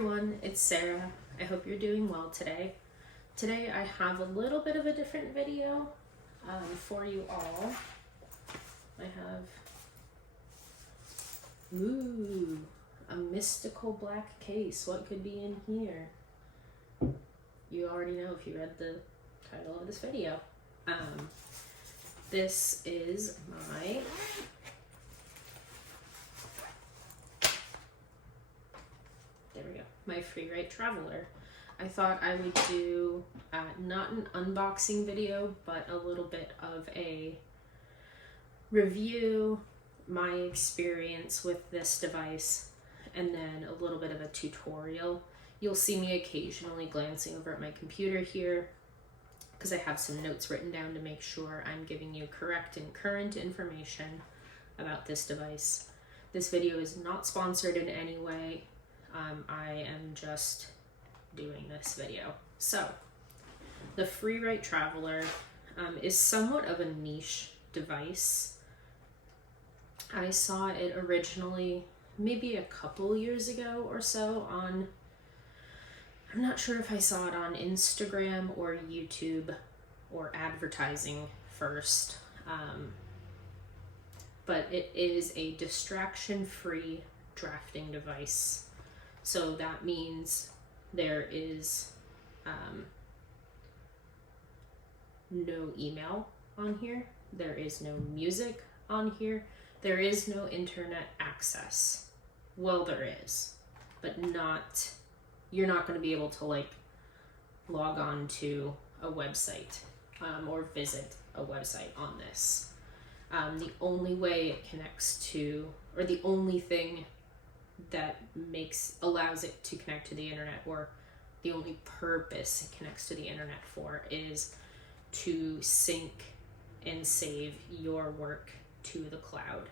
everyone, it's Sarah. I hope you're doing well today. Today I have a little bit of a different video for you all. I have, a mystical black case. What could be in here? You already know if you read the title of this video. This is my Freewrite Traveler. I thought I would do not an unboxing video, but a little bit of a review, my experience with this device, and then a little bit of a tutorial. You'll see me occasionally glancing over at my computer here because I have some notes written down to make sure I'm giving you correct and current information about this device. This video is not sponsored in any way. I am just doing this video. So, the Freewrite Traveler is somewhat of a niche device. I saw it originally maybe a couple years ago or so on, I'm not sure if I saw it on Instagram or YouTube or advertising first, but it is a distraction-free drafting device. So that means there is no email on here, there is no music on here, there is no internet access. Well, there is, but you're not going to be able to like log on to a website or visit a website on this. The only way it connects to, or the only thing that allows it to connect to the internet, or the only purpose it connects to the internet for, is to sync and save your work to the cloud.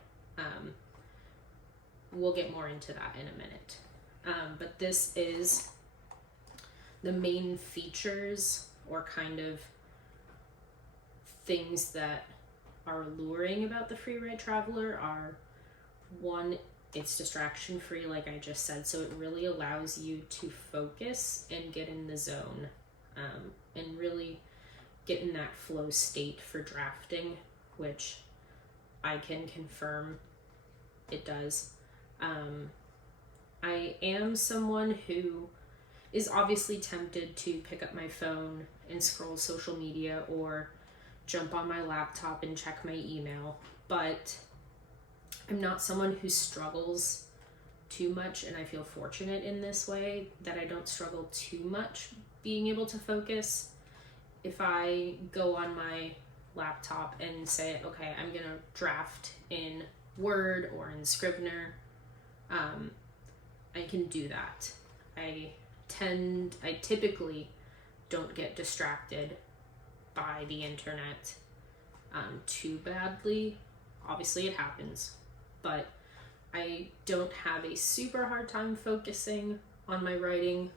We'll get more into that in a minute. But this is the main features or kind of things that are alluring about the Freewrite Traveler are, one, it's distraction free, like I just said, so it really allows you to focus and get in the zone and really get in that flow state for drafting, which I can confirm it does. I am someone who is obviously tempted to pick up my phone and scroll social media or jump on my laptop and check my email, but I'm not someone who struggles too much, and I feel fortunate in this way that I don't struggle too much being able to focus. If I go on my laptop and say, okay, I'm gonna draft in Word or in Scrivener, I can do that. I typically don't get distracted by the internet too badly. Obviously it happens, but I don't have a super hard time focusing on my writing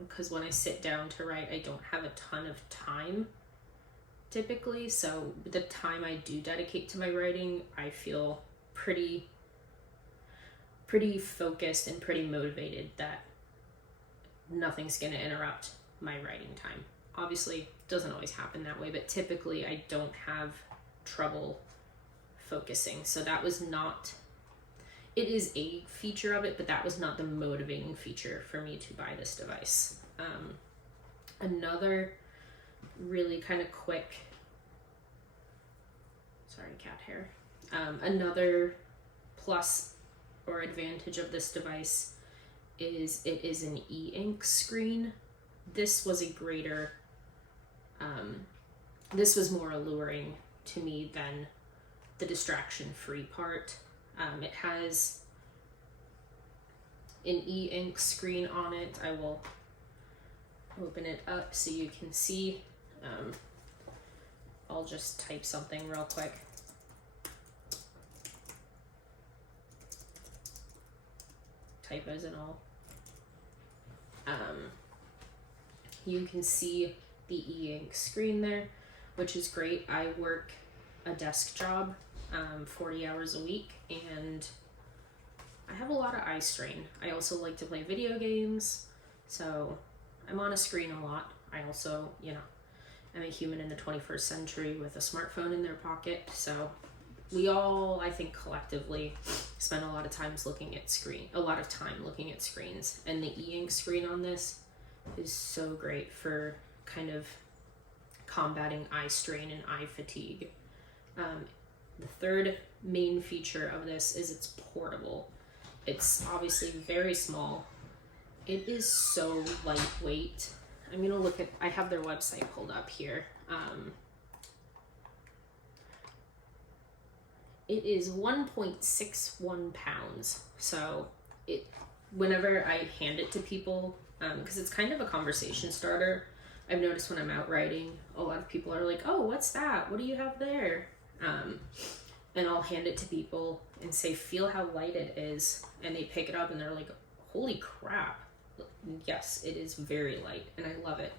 because when I sit down to write, I don't have a ton of time typically. So the time I do dedicate to my writing, I feel pretty focused and pretty motivated that nothing's going to interrupt my writing time. Obviously, it doesn't always happen that way, but typically I don't have trouble focusing. So that was not, it is a feature of it, but that was not the motivating feature for me to buy this device. Another really kind of quick, sorry, cat hair. Another plus or advantage of this device is it is an e-ink screen. This was a greater, this was more alluring to me than the distraction-free part. It has an e-ink screen on it. I will open it up so you can see. I'll just type something real quick. Typos and all. You can see the e-ink screen there, which is great. I work a desk job 40 hours a week, and I have a lot of eye strain. I also like to play video games, So I'm on a screen a lot. I also, you know, I'm a human in the 21st century with a smartphone in their pocket. So we all, I think, collectively spend a lot of time looking at screens, and the e-ink screen on this is so great for kind of combating eye strain and eye fatigue. The third main feature of this is it's portable. It's obviously very small. It is so lightweight. I'm gonna look at, I have their website pulled up here. It is 1.61 pounds. So whenever I hand it to people, because it's kind of a conversation starter, I've noticed when I'm out writing, a lot of people are like, oh, what's that? What do you have there? And I'll hand it to people and say, feel how light it is. And they pick it up and they're like, holy crap. Yes, it is very light, and I love it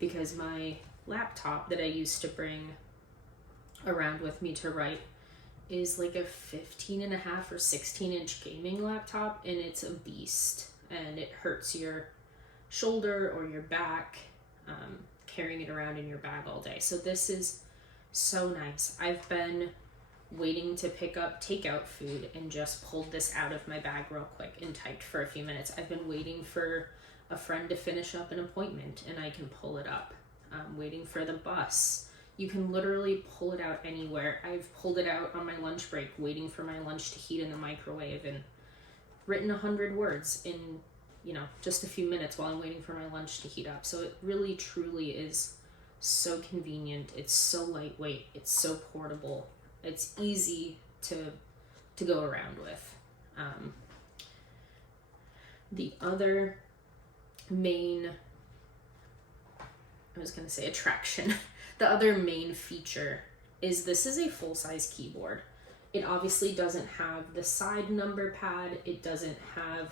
because my laptop that I used to bring around with me to write is like a 15.5 or 16-inch gaming laptop, and it's a beast, and it hurts your shoulder or your back carrying it around in your bag all day. So this is so nice. I've been waiting to pick up takeout food and just pulled this out of my bag real quick and typed for a few minutes. I've been waiting for a friend to finish up an appointment and I can pull it up. Waiting for the bus. You can literally pull it out anywhere. I've pulled it out on my lunch break, waiting for my lunch to heat in the microwave, and written 100 words in, you know, just a few minutes while I'm waiting for my lunch to heat up. So it really truly is so convenient. It's so lightweight. It's so portable. It's easy to go around with. The other main, attraction, the other main feature is this is a full-size keyboard. It obviously doesn't have the side number pad. It doesn't have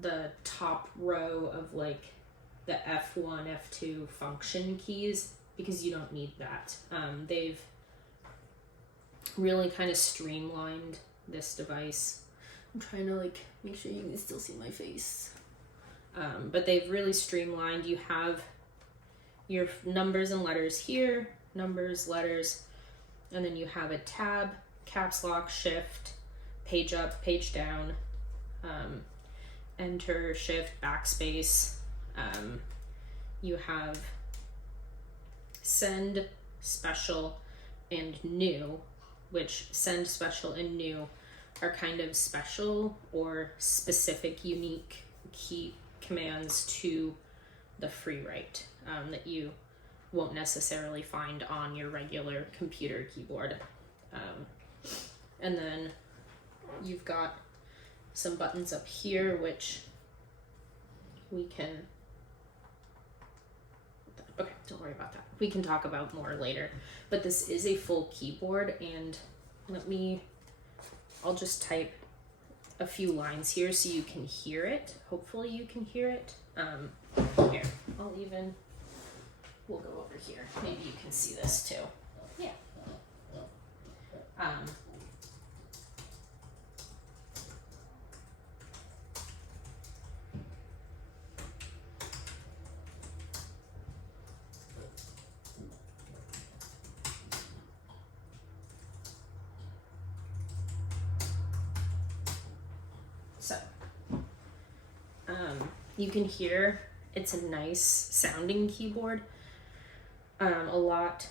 the top row of like the F1, F2 function keys because you don't need that. They've really kind of streamlined this device. I'm trying to like make sure you can still see my face. But they've really streamlined. You have your numbers and letters here, numbers, letters, and then you have a tab, caps lock, shift, page up, page down, enter, shift, backspace. You have send, special, and new, which send, special, and new are kind of special or specific, unique key commands to the Freewrite that you won't necessarily find on your regular computer keyboard. And then you've got some buttons up here, which we can, okay, don't worry about that. We can talk about more later, but this is a full keyboard, and I'll just type a few lines here so you can hear it. Hopefully you can hear it. Here, we'll go over here. Maybe you can see this too. Yeah. So, you can hear it's a nice sounding keyboard. A lot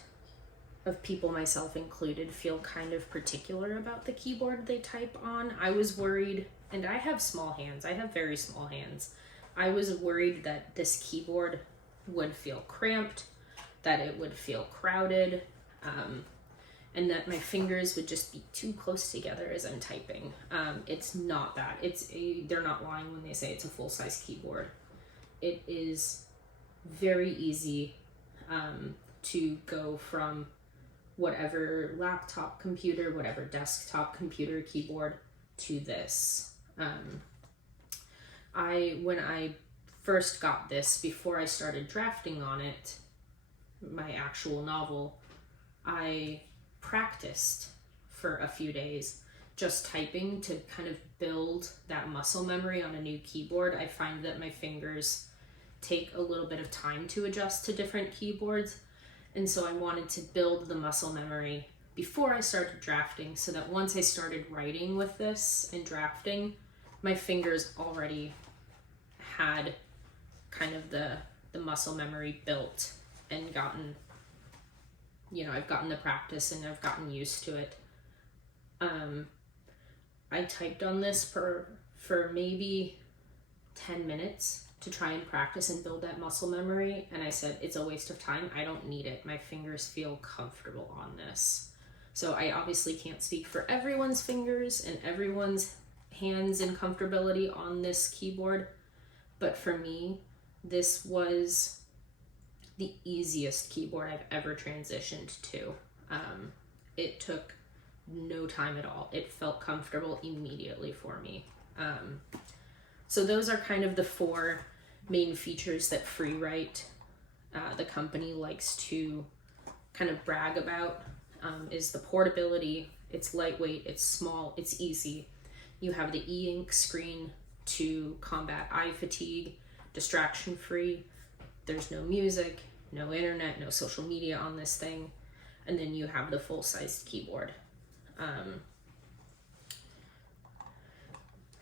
of people, myself included, feel kind of particular about the keyboard they type on. I was worried, and I have small hands. I have very small hands. I was worried that this keyboard would feel cramped, that it would feel crowded, and that my fingers would just be too close together as I'm typing. It's not that. They're not lying when they say it's a full-size keyboard. It is very easy to go from whatever laptop computer, whatever desktop computer keyboard to this. When I first got this, before I started drafting on it, my actual novel, I practiced for a few days just typing to kind of build that muscle memory on a new keyboard. I find that my fingers take a little bit of time to adjust to different keyboards. And so I wanted to build the muscle memory before I started drafting, so that once I started writing with this and drafting, my fingers already had kind of the muscle memory built and gotten, you know, I've gotten the practice and I've gotten used to it. I typed on this for maybe 10 minutes to try and practice and build that muscle memory, and I said, it's a waste of time. I don't need it. My fingers feel comfortable on this. So I obviously can't speak for everyone's fingers and everyone's hands and comfortability on this keyboard, but for me, this was the easiest keyboard I've ever transitioned to. It took no time at all. It felt comfortable immediately for me. So those are kind of the 4 main features that Freewrite, the company, likes to kind of brag about, is the portability. It's lightweight, it's small, it's easy. You have the e-ink screen to combat eye fatigue, distraction free. There's no music, no internet, no social media on this thing. And then you have the full-sized keyboard.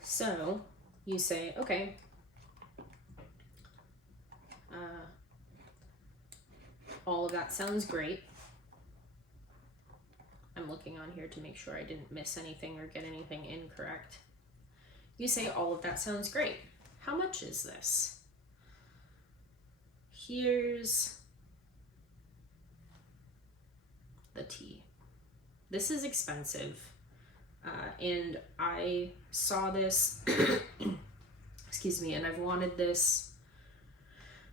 So you say, okay, all of that sounds great. I'm looking on here to make sure I didn't miss anything or get anything incorrect. You say, all of that sounds great. How much is this? Here's the tea. This is expensive. And I saw this, excuse me, and I've wanted this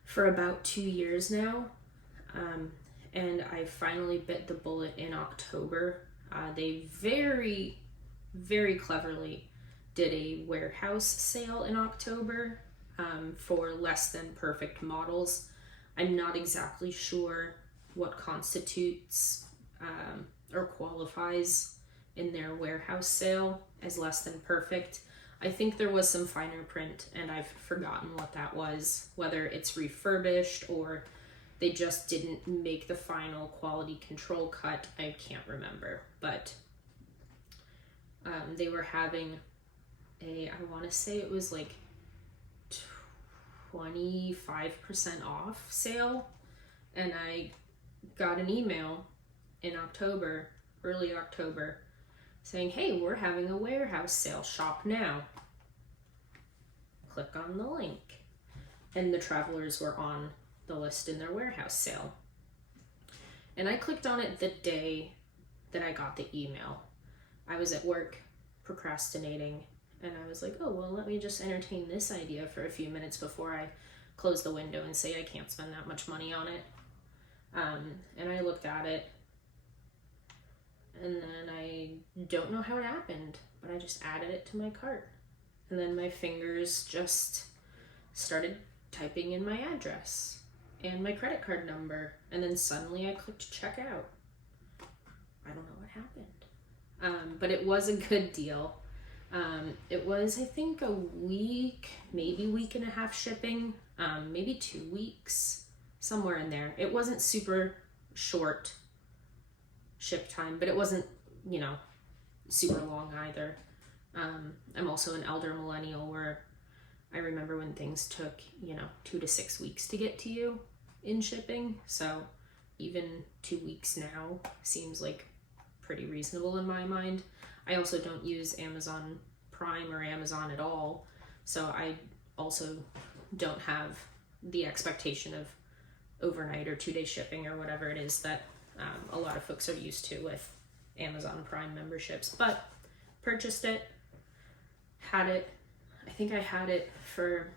for about 2 years now. And I finally bit the bullet in October. They very, very cleverly did a warehouse sale in October for less than perfect models. I'm not exactly sure what constitutes or qualifies in their warehouse sale as less than perfect. I think there was some finer print and I've forgotten what that was, whether it's refurbished or they just didn't make the final quality control cut. I can't remember, but they were having I want to say it was like 25% off sale, and I got an email in October, early October, saying, hey, we're having a warehouse sale, shop now. Click on the link. And the Travelers were on the list in their warehouse sale. And I clicked on it the day that I got the email. I was at work procrastinating, and I was like, oh, well, let me just entertain this idea for a few minutes before I close the window and say I can't spend that much money on it. And I looked at it, and then I don't know how it happened, but I just added it to my cart. And then my fingers just started typing in my address and my credit card number, and then suddenly I clicked checkout. I don't know what happened. But it was a good deal. It was, I think, a week, maybe week and a half shipping, maybe 2 weeks, somewhere in there. It wasn't super short ship time, but it wasn't, super long either. I'm also an elder millennial where I remember when things took, 2 to 6 weeks to get to you in shipping. So even 2 weeks now seems like pretty reasonable in my mind. I also don't use Amazon Prime or Amazon at all. So I also don't have the expectation of overnight or 2-day shipping or whatever it is that a lot of folks are used to with Amazon Prime memberships. But purchased it, had it, I think I had it for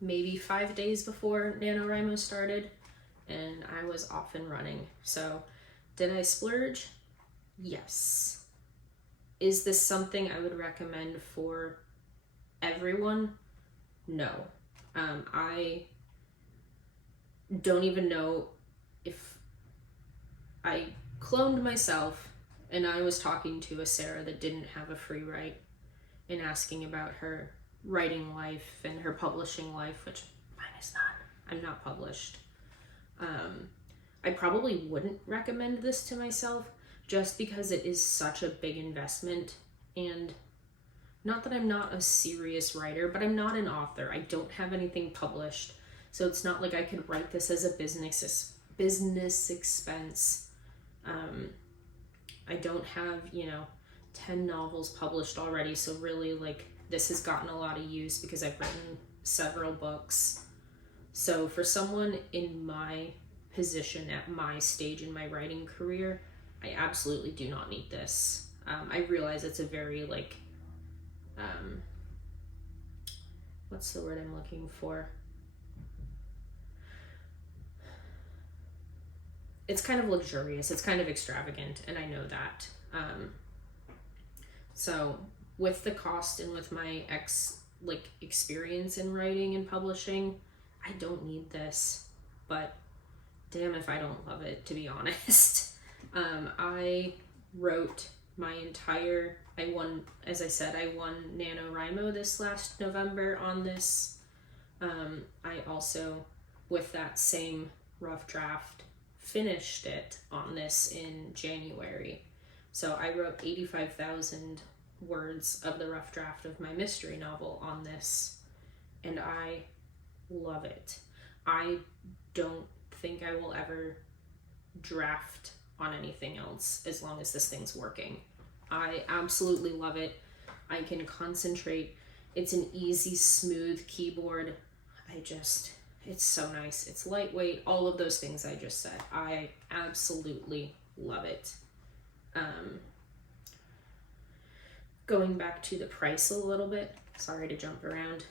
maybe 5 days before NaNoWriMo started, and I was off and running. So did I splurge? Yes. Is this something I would recommend for everyone? No. I don't even know if I cloned myself And I was talking to a Sarah that didn't have a Freewrite and asking about her writing life and her publishing life, which mine is not. I'm not published. I probably wouldn't recommend this to myself just because it is such a big investment. And not that I'm not a serious writer, but I'm not an author. I don't have anything published. So it's not like I could write this as a business expense. I don't have, 10 novels published already. So really, like, this has gotten a lot of use because I've written several books. So for someone in my position at my stage in my writing career, I absolutely do not need this. I realize it's a very, like, what's the word I'm looking for? It's kind of luxurious. It's kind of extravagant, and I know that. So with the cost and with my experience in writing and publishing, I don't need this, but damn if I don't love it, to be honest. I wrote my entire, I won NaNoWriMo this last November on this. I also, with that same rough draft, finished it on this in January. So I wrote 85,000 words of the rough draft of my mystery novel on this, and I love it. I don't think I will ever draft on anything else as long as this thing's working. I absolutely love it. I can concentrate. It's an easy, smooth keyboard. It's so nice. It's lightweight, all of those things I just said. I absolutely love it. Going back to the price a little bit, sorry to jump around.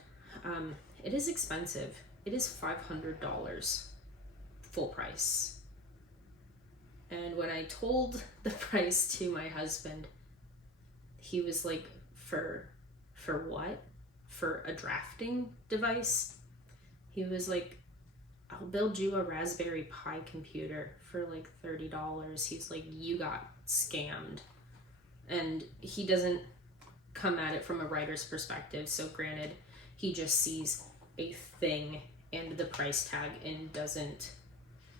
It is expensive. It is $500 full price. And when I told the price to my husband, he was like, for what? For a drafting device? He was like, I'll build you a Raspberry Pi computer for like $30. He's like, you got scammed. And he doesn't come at it from a writer's perspective. So granted, he just sees a thing and the price tag and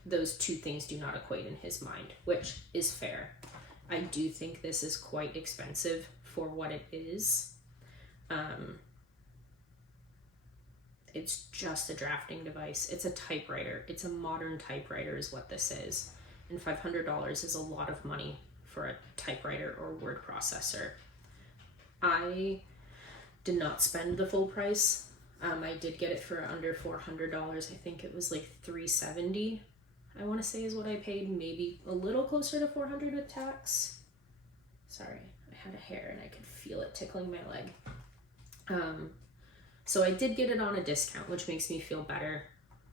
those two things do not equate in his mind, which is fair. I do think this is quite expensive for what it is. It's just a drafting device. It's a typewriter. It's a modern typewriter is what this is. And $500 is a lot of money for a typewriter or word processor. I did not spend the full price. I did get it for under $400. I think it was like $370, I want to say is what I paid. Maybe a little closer to $400 with tax. Sorry, I had a hair and I could feel it tickling my leg. So I did get it on a discount, which makes me feel better.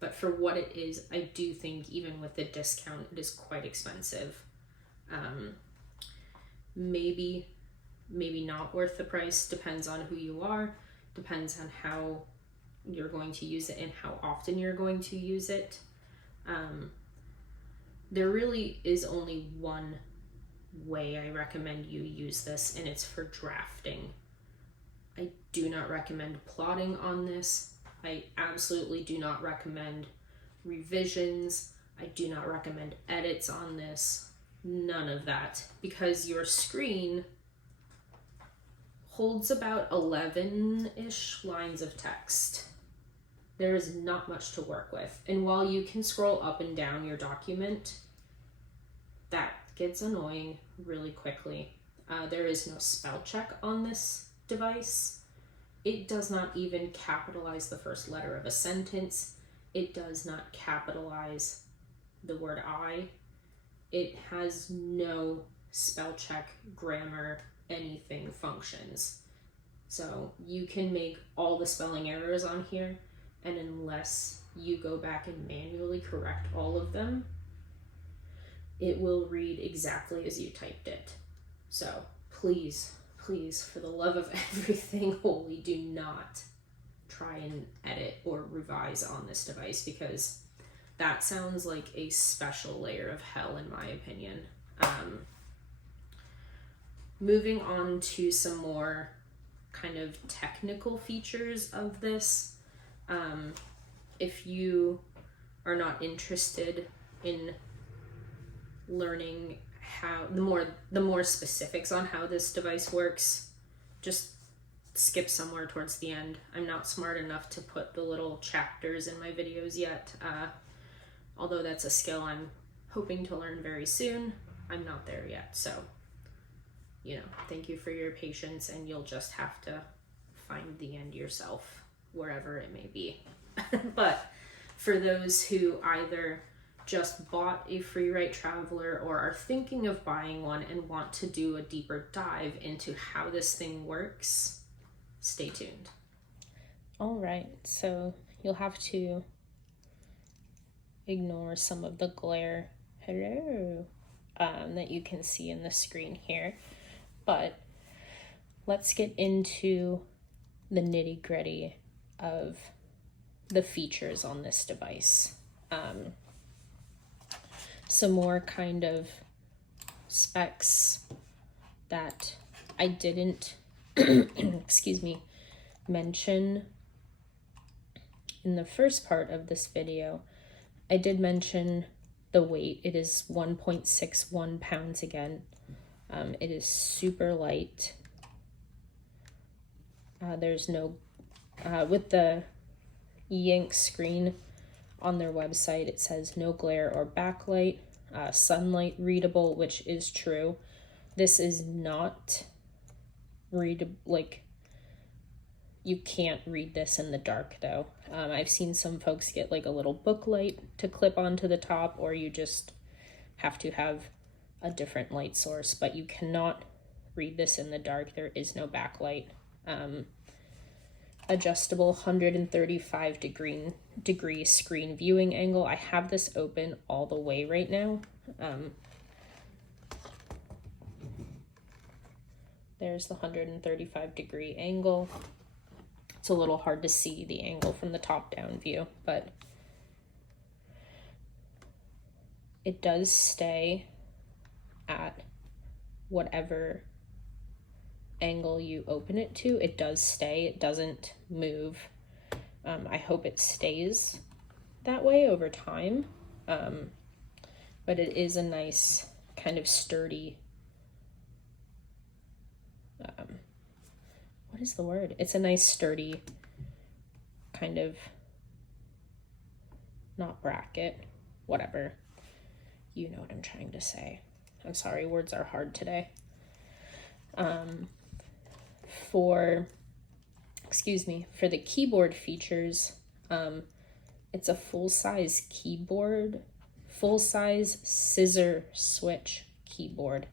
But for what it is, I do think even with the discount, it is quite expensive. Maybe not worth the price. Depends on who you are. Depends on how you're going to use it and how often you're going to use it. There really is only one way I recommend you use this, and it's for drafting. I do not recommend plotting on this. I absolutely do not recommend revisions. I do not recommend edits on this. None of that, because your screen holds about 11-ish lines of text. There is not much to work with. And while you can scroll up and down your document, that gets annoying really quickly. There is no spell check on this device. It does not even capitalize the first letter of a sentence. It does not capitalize the word I. It has no spell check, grammar, anything functions. So you can make all the spelling errors on here, and unless you go back and manually correct all of them, it will read exactly as you typed it. So please, for the love of everything holy, do not try and edit or revise on this device, because that sounds like a special layer of hell in my opinion. moving on to some more kind of technical features of this. If you are not interested in learning how the more specifics on how this device works, just skip somewhere towards the end. I'm not smart enough to put the little chapters in my videos yet, although that's a skill I'm hoping to learn very soon. I'm not there yet, so thank you for your patience, and you'll just have to find the end yourself wherever it may be. But for those who either just bought a Freewrite Traveler or are thinking of buying one and want to do a deeper dive into how this thing works, stay tuned. All right, so you'll have to ignore some of the glare that you can see in the screen here, but let's get into the nitty-gritty of the features on this device. Some more kind of specs that I didn't excuse me, mention in the first part of this video. I did mention the weight. It is 1.61 pounds again. It is super light. There's no, with the Yank screen on their website, it says no glare or backlight, sunlight readable, which is true. This is not you can't read this in the dark though. I've seen some folks get like a little book light to clip onto the top, or you just have to have a different light source, but you cannot read this in the dark. There is no backlight. Adjustable 135 degree screen viewing angle. I have this open all the way right now. There's the 135 degree angle. It's a little hard to see the angle from the top down view, but it does stay at whatever angle you open it to. It does stay, it doesn't move. I hope it stays that way over time, but it is a nice kind of sturdy, what is the word? It's a nice sturdy kind of, not bracket, whatever. You know what I'm trying to say. I'm sorry, words are hard today. For the keyboard features, it's a full-size keyboard, full-size scissor switch keyboard.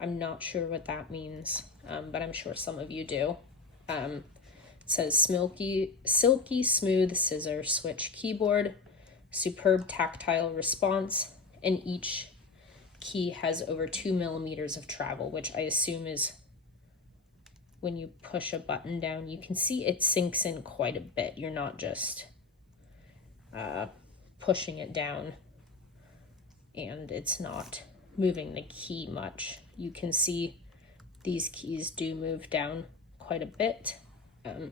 I'm not sure what that means, but I'm sure some of you do. It says silky smooth scissor switch keyboard, superb tactile response, and each key has over 2 millimeters of travel, which I assume is when you push a button down. You can see it sinks in quite a bit. You're not just pushing it down and it's not moving the key much. You can see these keys do move down quite a bit. I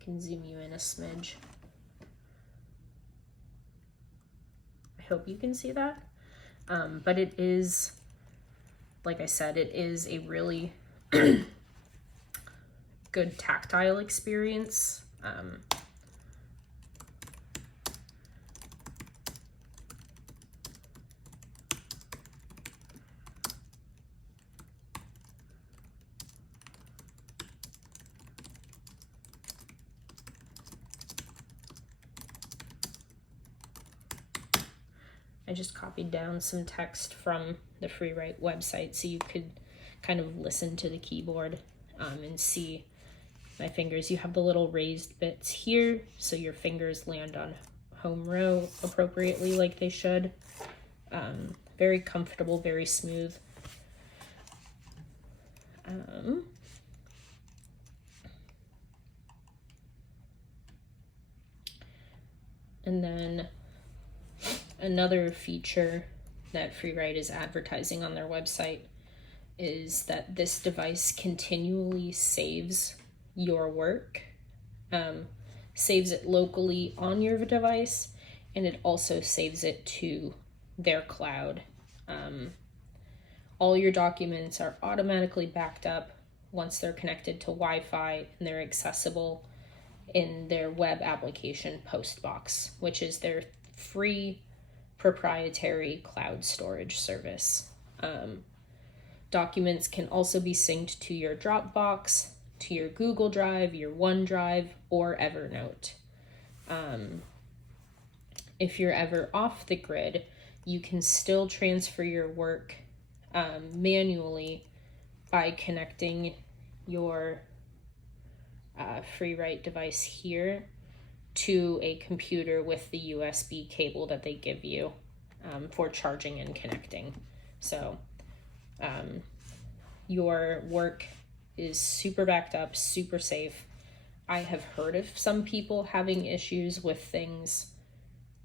can zoom you in a smidge. I hope you can see that. But it is, like I said, it is a really good tactile experience. I just copied down some text from the Freewrite website so you could kind of listen to the keyboard and see my fingers. You have the little raised bits here, so your fingers land on home row appropriately like they should. Very comfortable, very smooth. And then another feature that Freewrite is advertising on their website is that this device continually saves your work, saves it locally on your device, and it also saves it to their cloud. All your documents are automatically backed up once they're connected to Wi-Fi, and they're accessible in their web application Postbox, which is their free proprietary cloud storage service. Documents can also be synced to your Dropbox, to your Google Drive, your OneDrive, or Evernote. If you're ever off the grid, you can still transfer your work manually by connecting your Freewrite device here to a computer with the USB cable that they give you for charging and connecting. So your work is super backed up, super safe. I have heard of some people having issues with things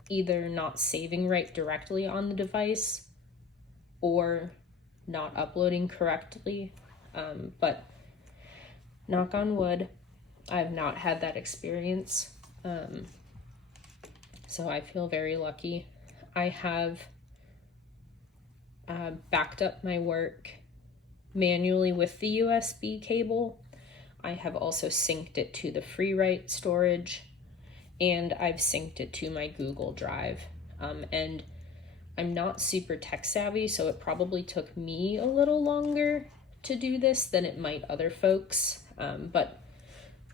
either not saving right directly on the device or not uploading correctly. But knock on wood, I've not had that experience. So I feel very lucky. I have backed up my work manually with the USB cable. I have also synced it to the Freewrite storage, and I've synced it to my Google Drive. And I'm not super tech savvy, so it probably took me a little longer to do this than it might other folks. But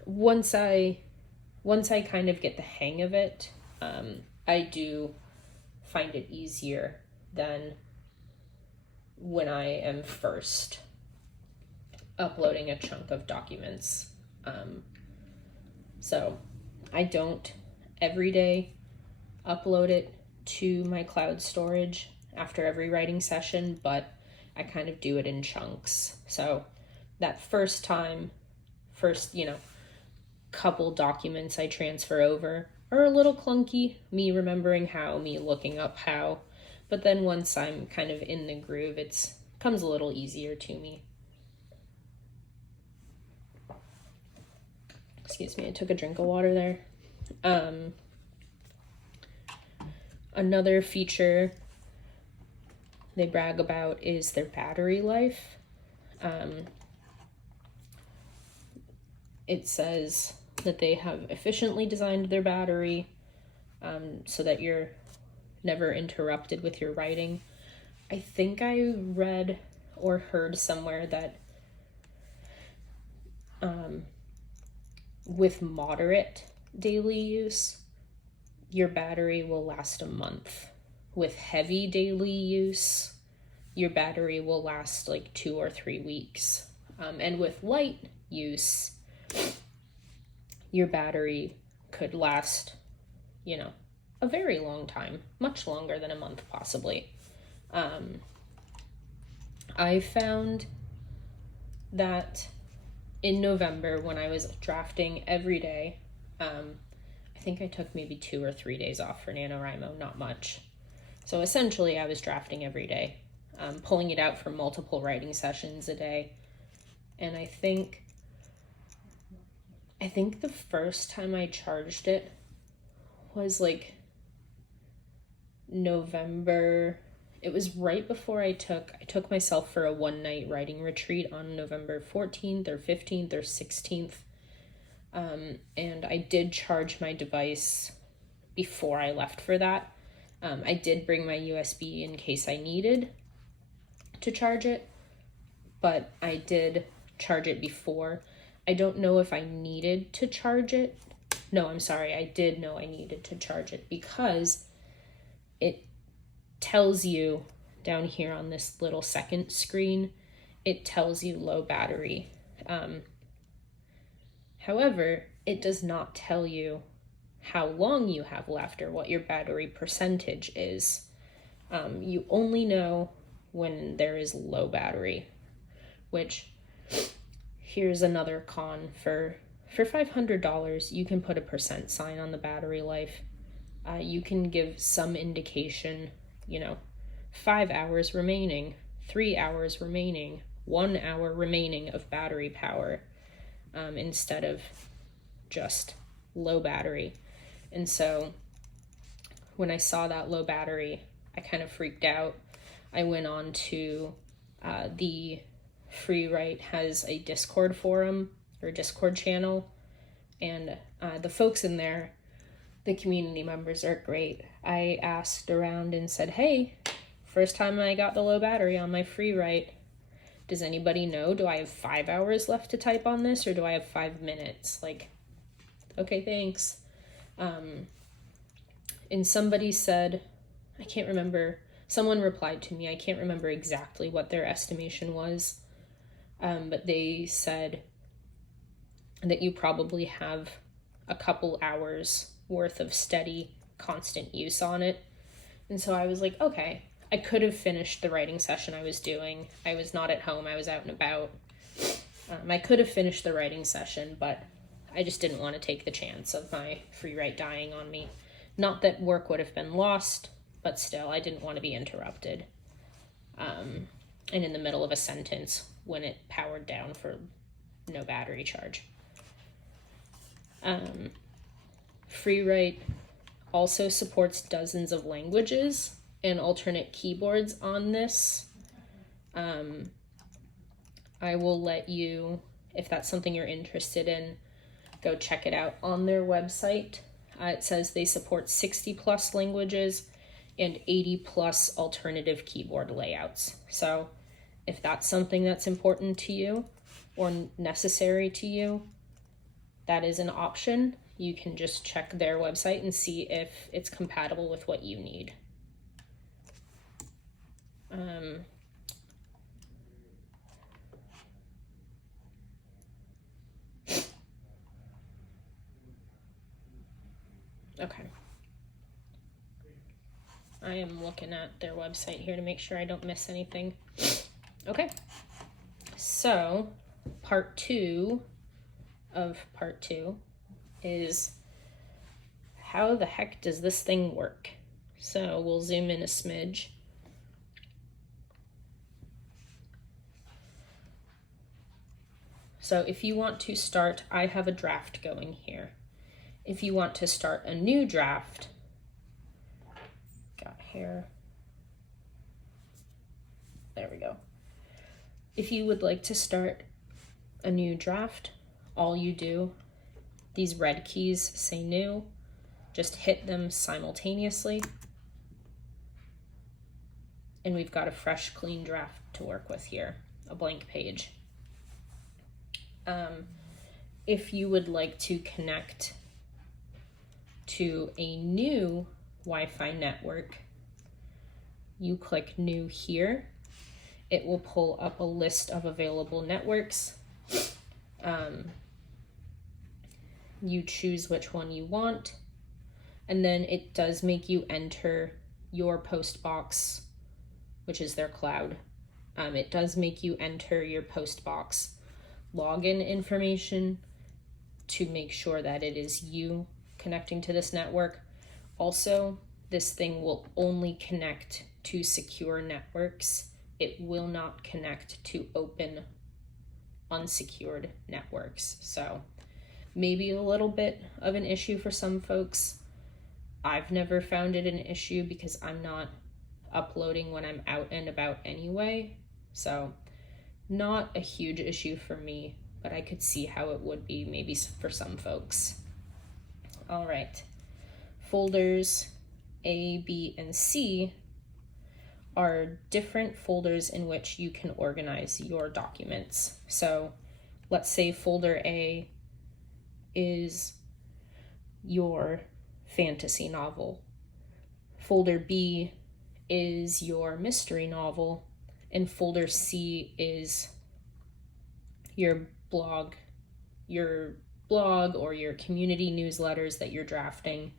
once I kind of get the hang of it, I do find it easier than when I am first uploading a chunk of documents. So I don't every day upload it to my cloud storage after every writing session, but I kind of do it in chunks. So that first couple documents I transfer over are a little clunky, me remembering how, me looking up how, but then once I'm kind of in the groove, it comes a little easier to me. Excuse me, I took a drink of water there. Another feature they brag about is their battery life. It says that they have efficiently designed their battery so that you're never interrupted with your writing. I think I read or heard somewhere that with moderate daily use, your battery will last a month. With heavy daily use, your battery will last like 2 or 3 weeks. And with light use, your battery could last, a very long time, much longer than a month possibly. I found that in November, when I was drafting every day, I think I took maybe 2 or 3 days off for NaNoWriMo, not much. So essentially I was drafting every day, pulling it out for multiple writing sessions a day. And I think the first time I charged it was like November. It was right before I took myself for a one-night writing retreat on November 14th or 15th or 16th. And I did charge my device before I left for that. I did bring my USB in case I needed to charge it, but I did charge it before. I don't know if I needed to charge it. No, I'm sorry. I did know I needed to charge it because it tells you down here on this little second screen, it tells you low battery. However, it does not tell you how long you have left or what your battery percentage is. You only know when there is low battery, which here's another con. For $500, you can put a % sign on the battery life. You can give some indication, 5 hours remaining, 3 hours remaining, 1 hour remaining of battery power instead of just low battery. And so when I saw that low battery, I kind of freaked out. I went on to the Freewrite has a Discord forum or Discord channel, and the folks in there, the community members, are great. I asked around and said, hey, first time I got the low battery on my Freewrite, does anybody know? Do I have 5 hours left to type on this, or do I have 5 minutes? Like, okay, thanks. And somebody said, I can't remember, someone replied to me, I can't remember exactly what their estimation was, but they said that you probably have a couple hours worth of steady, constant use on it. And so I was like, okay, I could have finished the writing session I was doing. I was not at home, I was out and about. I could have finished the writing session, but I just didn't want to take the chance of my Freewrite dying on me. Not that work would have been lost, but still, I didn't want to be interrupted. And in the middle of a sentence when it powered down for no battery charge. Freewrite also supports dozens of languages and alternate keyboards on this. I will let you, if that's something you're interested in, go check it out on their website. It says they support 60 plus languages and 80 plus alternative keyboard layouts. So if that's something that's important to you or necessary to you, that is an option. You can just check their website and see if it's compatible with what you need. Okay. I am looking at their website here to make sure I don't miss anything. Okay. So, part 2 of part 2 is how the heck does this thing work? So we'll zoom in a smidge. So if you want to start, I have a draft going here. If you want to start a new draft, got here. There we go. If you would like to start a new draft, all you do, these red keys say new, just hit them simultaneously. And we've got a fresh, clean draft to work with here, a blank page. If you would like to connect to a new Wi-Fi network, you click new here. It will pull up a list of available networks. You choose which one you want, and then it does make you enter your Postbox, which is their cloud. It does make you enter your Postbox login information to make sure that it is you connecting to this network. Also, this thing will only connect to secure networks. It will not connect to open, unsecured networks. So maybe a little bit of an issue for some folks. I've never found it an issue because I'm not uploading when I'm out and about anyway. So not a huge issue for me, but I could see how it would be maybe for some folks. All right, folders A, B, and C are different folders in which you can organize your documents. So let's say folder A is your fantasy novel. Folder B is your mystery novel, and folder C is your blog or your community newsletters that you're drafting.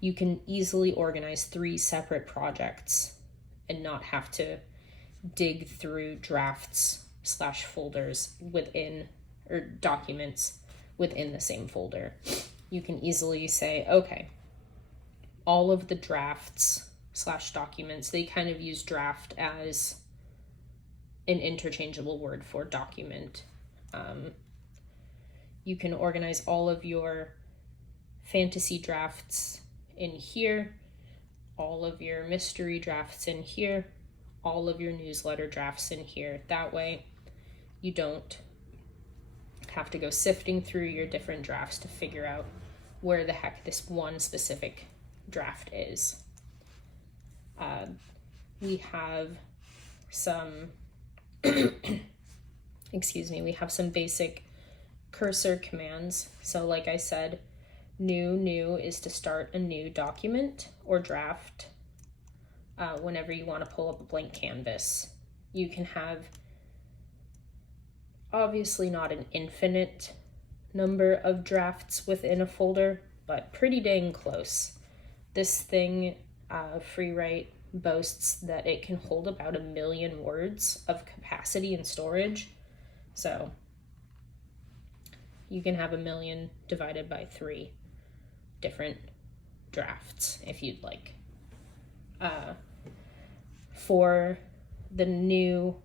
You can easily organize 3 separate projects and not have to dig through drafts/folders within, or documents within the same folder. You can easily say, okay, all of the drafts/documents, they kind of use draft as, I don't know, a an interchangeable word for document. You can organize all of your fantasy drafts in here, all of your mystery drafts in here, all of your newsletter drafts in here. That way you don't have to go sifting through your different drafts to figure out where the heck this one specific draft is. We have some we have some basic cursor commands. So like I said, new is to start a new document or draft whenever you want to pull up a blank canvas. You can have, obviously not an infinite number of drafts within a folder, but pretty dang close. This thing, Freewrite, boasts that it can hold about 1 million words of capacity and storage. So you can have 1 million divided by 3 different drafts if you'd like. For the new,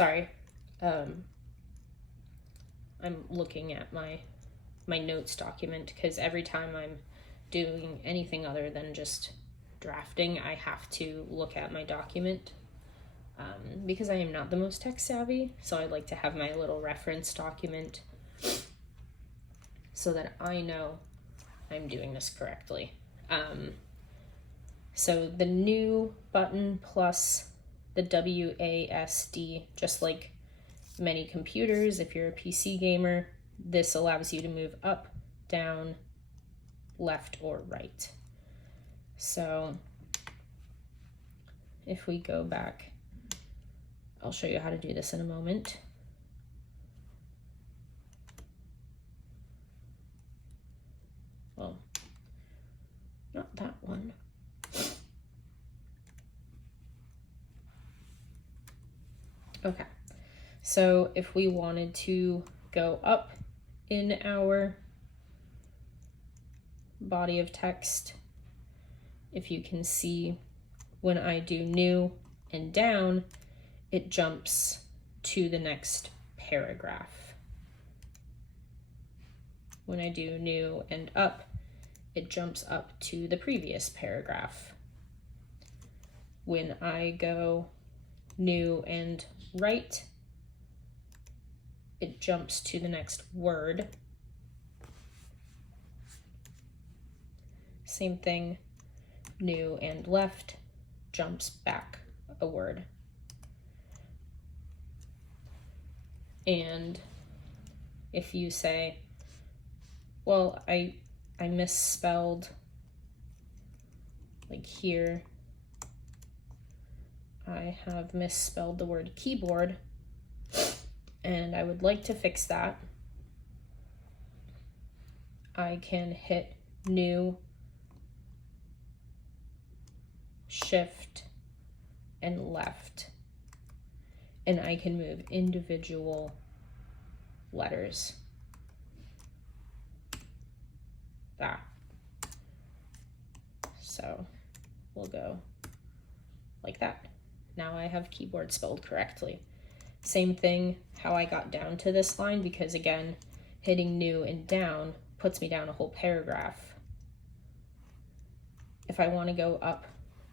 I'm looking at my notes document because every time I'm doing anything other than just drafting, I have to look at my document because I am not the most tech savvy. So I like to have my little reference document so that I know I'm doing this correctly. So the new button plus the WASD, just like many computers, if you're a PC gamer, this allows you to move up, down, left, or right. So if we go back, I'll show you how to do this in a moment. Well, not that one. Okay, so if we wanted to go up in our body of text, if you can see, when I do new and down, it jumps to the next paragraph. When I do new and up, it jumps up to the previous paragraph. When I go new and right, it jumps to the next word. Same thing, new and left, jumps back a word. And if you say, well, I misspelled, like here, I have misspelled the word keyboard, and I would like to fix that, I can hit new, shift, and left, and I can move individual letters. That. So we'll go like that. Now I have keyboard spelled correctly. Same thing, how I got down to this line, because again, hitting new and down puts me down a whole paragraph. If I want to go up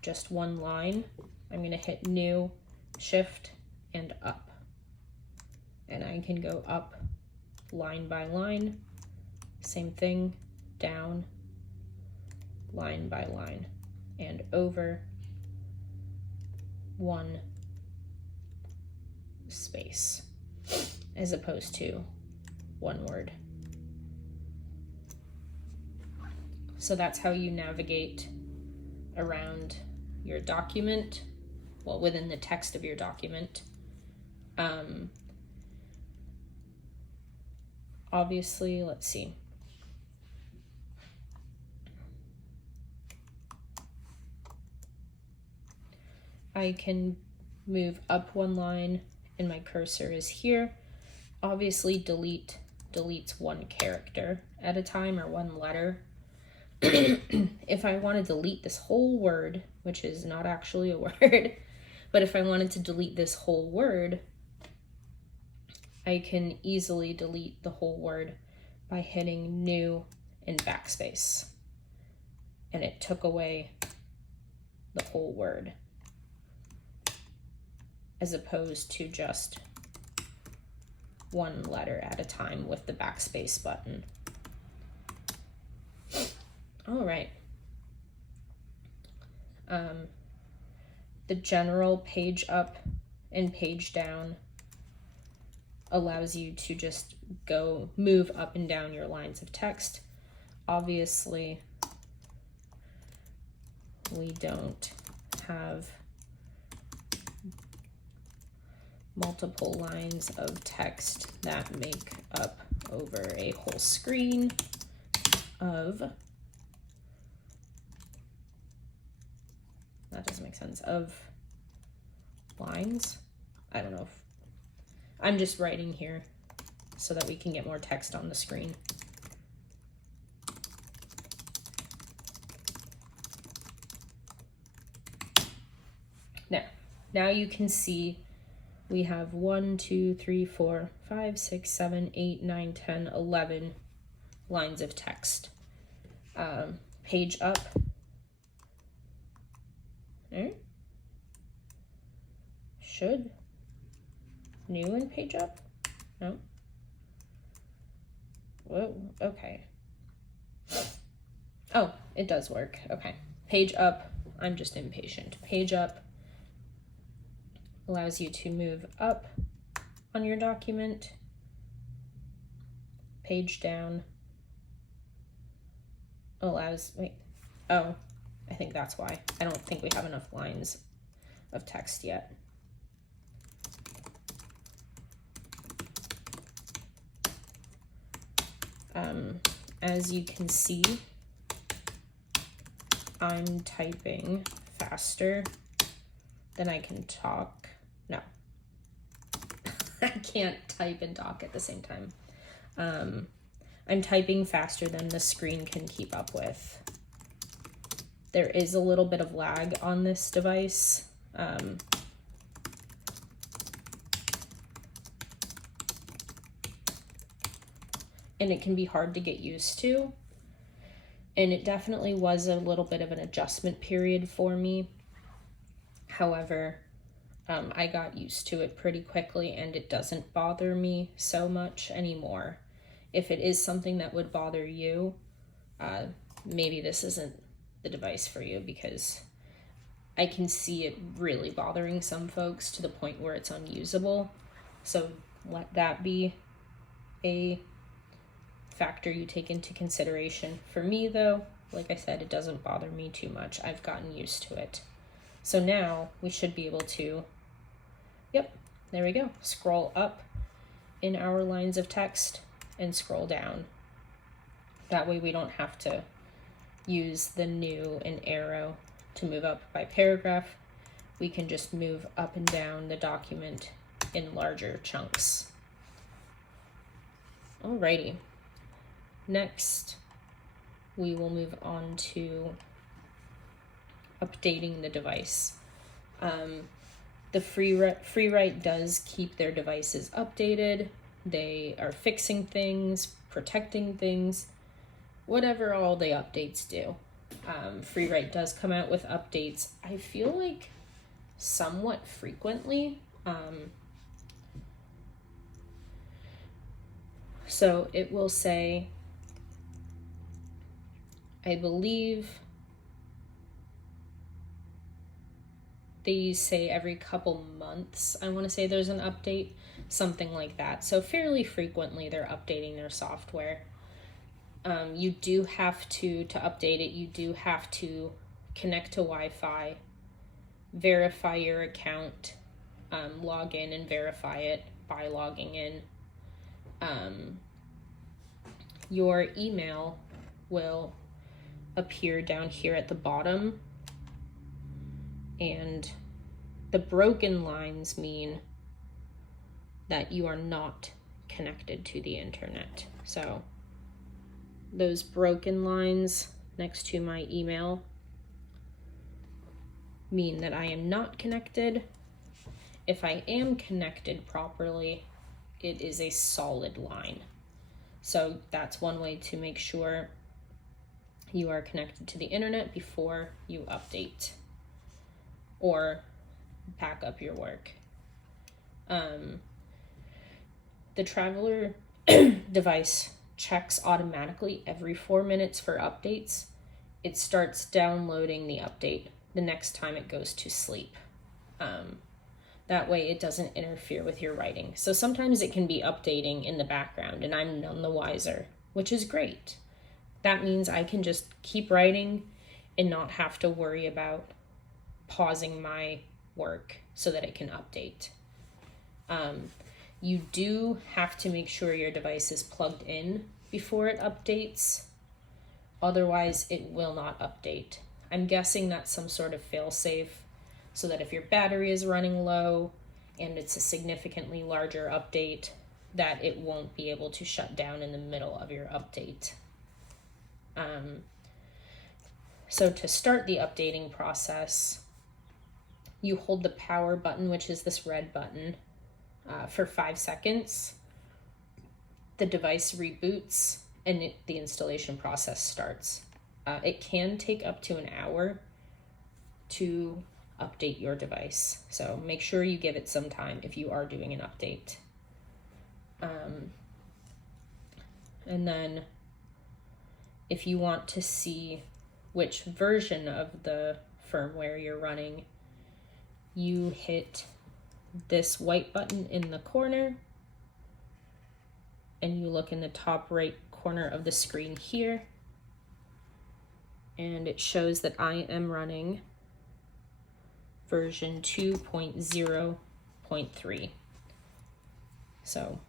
just one line, I'm going to hit new, shift, and up. And I can go up line by line. Same thing, down, line by line, and over one space, as opposed to one word. So that's how you navigate around your document, well, within the text of your document. Obviously, let's see. I can move up one line and my cursor is here. Obviously, delete deletes one character at a time or one letter. If I want to delete this whole word, which is not actually a word, But if I wanted to delete this whole word, I can easily delete the whole word by hitting New and backspace. And it took away the whole word, as opposed to just one letter at a time with the backspace button. All right. The general page up and page down allows you to just move up and down your lines of text. Obviously, we don't have multiple lines of text that make up over a whole screen of, that doesn't make sense, of lines. I don't know if, I'm just writing here so that we can get more text on the screen. Now you can see we have 1, 2, 3, 4, 5, 6, 7, 8, 9, 10, 11 lines of text. Page up. Should new and page up? No. Whoa, okay. Oh, it does work. Okay. Page up. I'm just impatient. Page up allows you to move up on your document. Page down allows, oh, I think that's why. I don't think we have enough lines of text yet. As you can see, I'm typing faster than I can talk. No, I can't type and talk at the same time. I'm typing faster than the screen can keep up with. There is a little bit of lag on this device. And it can be hard to get used to. And it definitely was a little bit of an adjustment period for me. However, I got used to it pretty quickly and it doesn't bother me so much anymore. If it is something that would bother you, maybe this isn't the device for you, because I can see it really bothering some folks to the point where it's unusable. So let that be a factor you take into consideration. For me though, like I said, it doesn't bother me too much. I've gotten used to it. So now we should be able to, yep, there we go, scroll up in our lines of text and scroll down. That way we don't have to use the new and arrow to move up by paragraph. We can just move up and down the document in larger chunks. Alrighty. Next, we will move on to updating the device. The Freewrite does keep their devices updated. They are fixing things, protecting things, whatever all the updates do. Freewrite does come out with updates, I feel like somewhat frequently. So it will say, I believe they say every couple months, I want to say there's an update, something like that. So fairly frequently they're updating their software. You do have to update it, you do have to connect to Wi-Fi, verify your account, log in and verify it by logging in. Your email will appear down here at the bottom, and the broken lines mean that you are not connected to the internet. So those broken lines next to my email mean that I am not connected. if I am connected properly, it is a solid line. So that's one way to make sure you are connected to the internet before you update or back up your work. The Traveler device checks automatically every 4 minutes for updates. It starts downloading the update the next time it goes to sleep. That way it doesn't interfere with your writing. So sometimes it can be updating in the background and I'm none the wiser, which is great. That means I can just keep writing and not have to worry about pausing my work so that it can update. You do have to make sure your device is plugged in before it updates. Otherwise, it will not update. I'm guessing that's some sort of fail-safe so that if your battery is running low and it's a significantly larger update, that it won't be able to shut down in the middle of your update. So to start the updating process, you hold the power button, which is this red button, for 5 seconds. The device reboots and the installation process starts. It can take up to an hour to update your device. So make sure you give it some time if you are doing an update. And then if you want to see which version of the firmware you're running, you hit this white button in the corner and you look in the top right corner of the screen here, and it shows that I am running version 2.0.3. So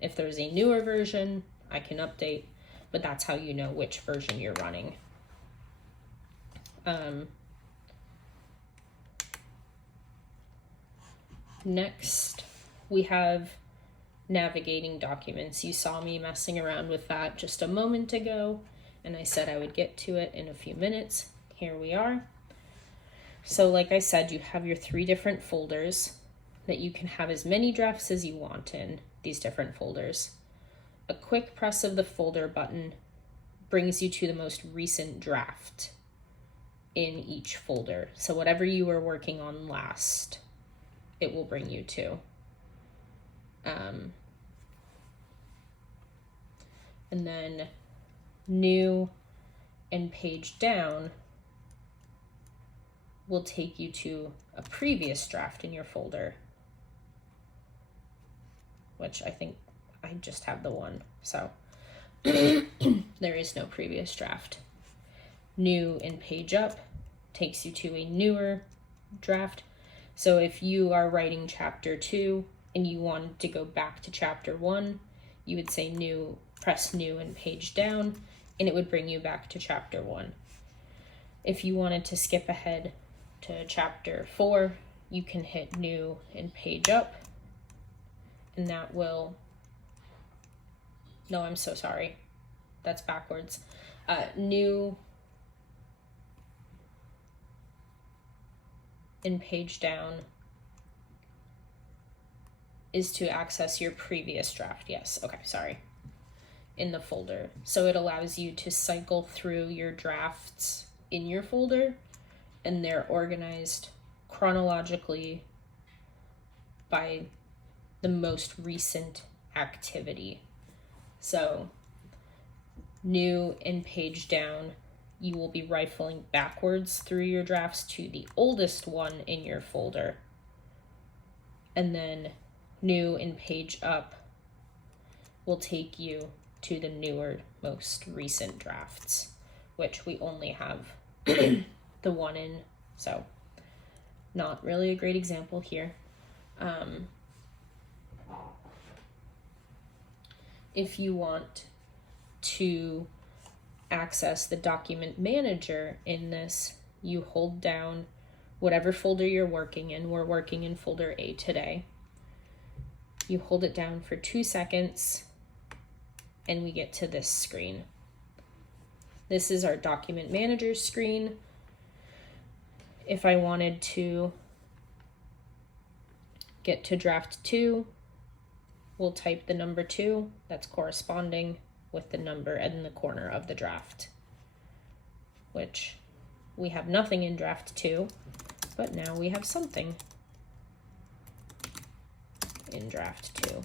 if there's a newer version, I can update, but that's how you know which version you're running. Next, we have navigating documents. You saw me messing around with that just a moment ago, and I said I would get to it in a few minutes. Here we are. So like I said, you have your 3 different folders that you can have as many drafts as you want in these different folders. A quick press of the folder button brings you to the most recent draft in each folder. So whatever you were working on last, it will bring you to. And then new and page down will take you to a previous draft in your folder, which I think I just have the one, so there is no previous draft. New and page up takes you to a newer draft. So if you are writing chapter 2 and you wanted to go back to chapter 1, you would say new, press new and page down, and it would bring you back to chapter 1. If you wanted to skip ahead to chapter 4, you can hit new and page up, and that will, no, I'm so sorry, that's backwards. New and page down is to access your previous draft. Yes, okay, sorry. In the folder. So it allows you to cycle through your drafts in your folder, and they're organized chronologically by the most recent activity. So new and page down, you will be rifling backwards through your drafts to the oldest one in your folder. And then new and page up will take you to the newer, most recent drafts, which we only have the one in, so not really a great example here. If you want to access the document manager in this, you hold down whatever folder you're working in. We're working in folder A today. You hold it down for 2 seconds and we get to this screen. This is our document manager screen. If I wanted to get to draft 2, we'll type the number 2 that's corresponding with the number in the corner of the draft, which we have nothing in draft 2, but now we have something in draft 2.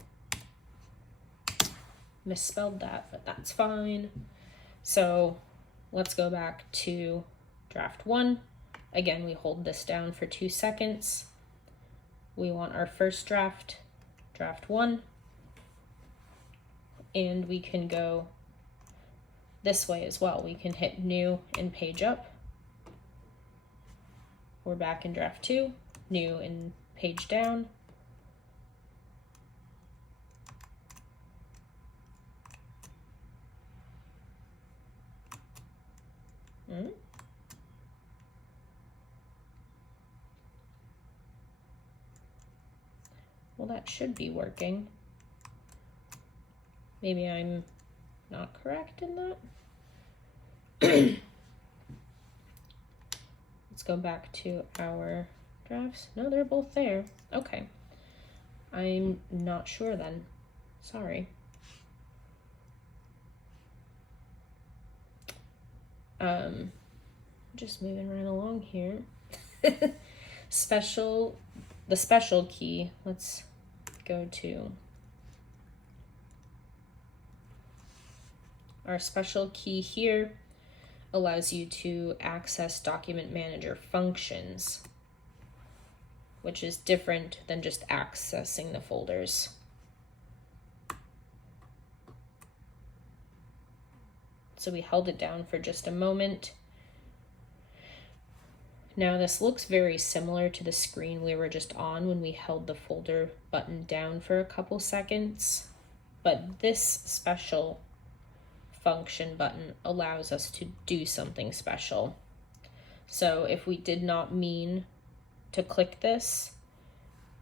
Misspelled that, but that's fine. So let's go back to draft 1. Again, we hold this down for 2 seconds. We want our first draft, draft 1, and we can go this way as well. We can hit new and page up. We're back in draft 2, new and page down. Well, that should be working. Maybe I'm not correct in that. Let's go back to our drafts. No, they're both there. Okay. I'm not sure then. Sorry. Just moving right along here. The special key. Let's go to our special key here. Allows you to access document manager functions, which is different than just accessing the folders. So we held it down for just a moment. Now this looks very similar to the screen we were just on when we held the folder button down for a couple seconds, but this special function button allows us to do something special. So if we did not mean to click this,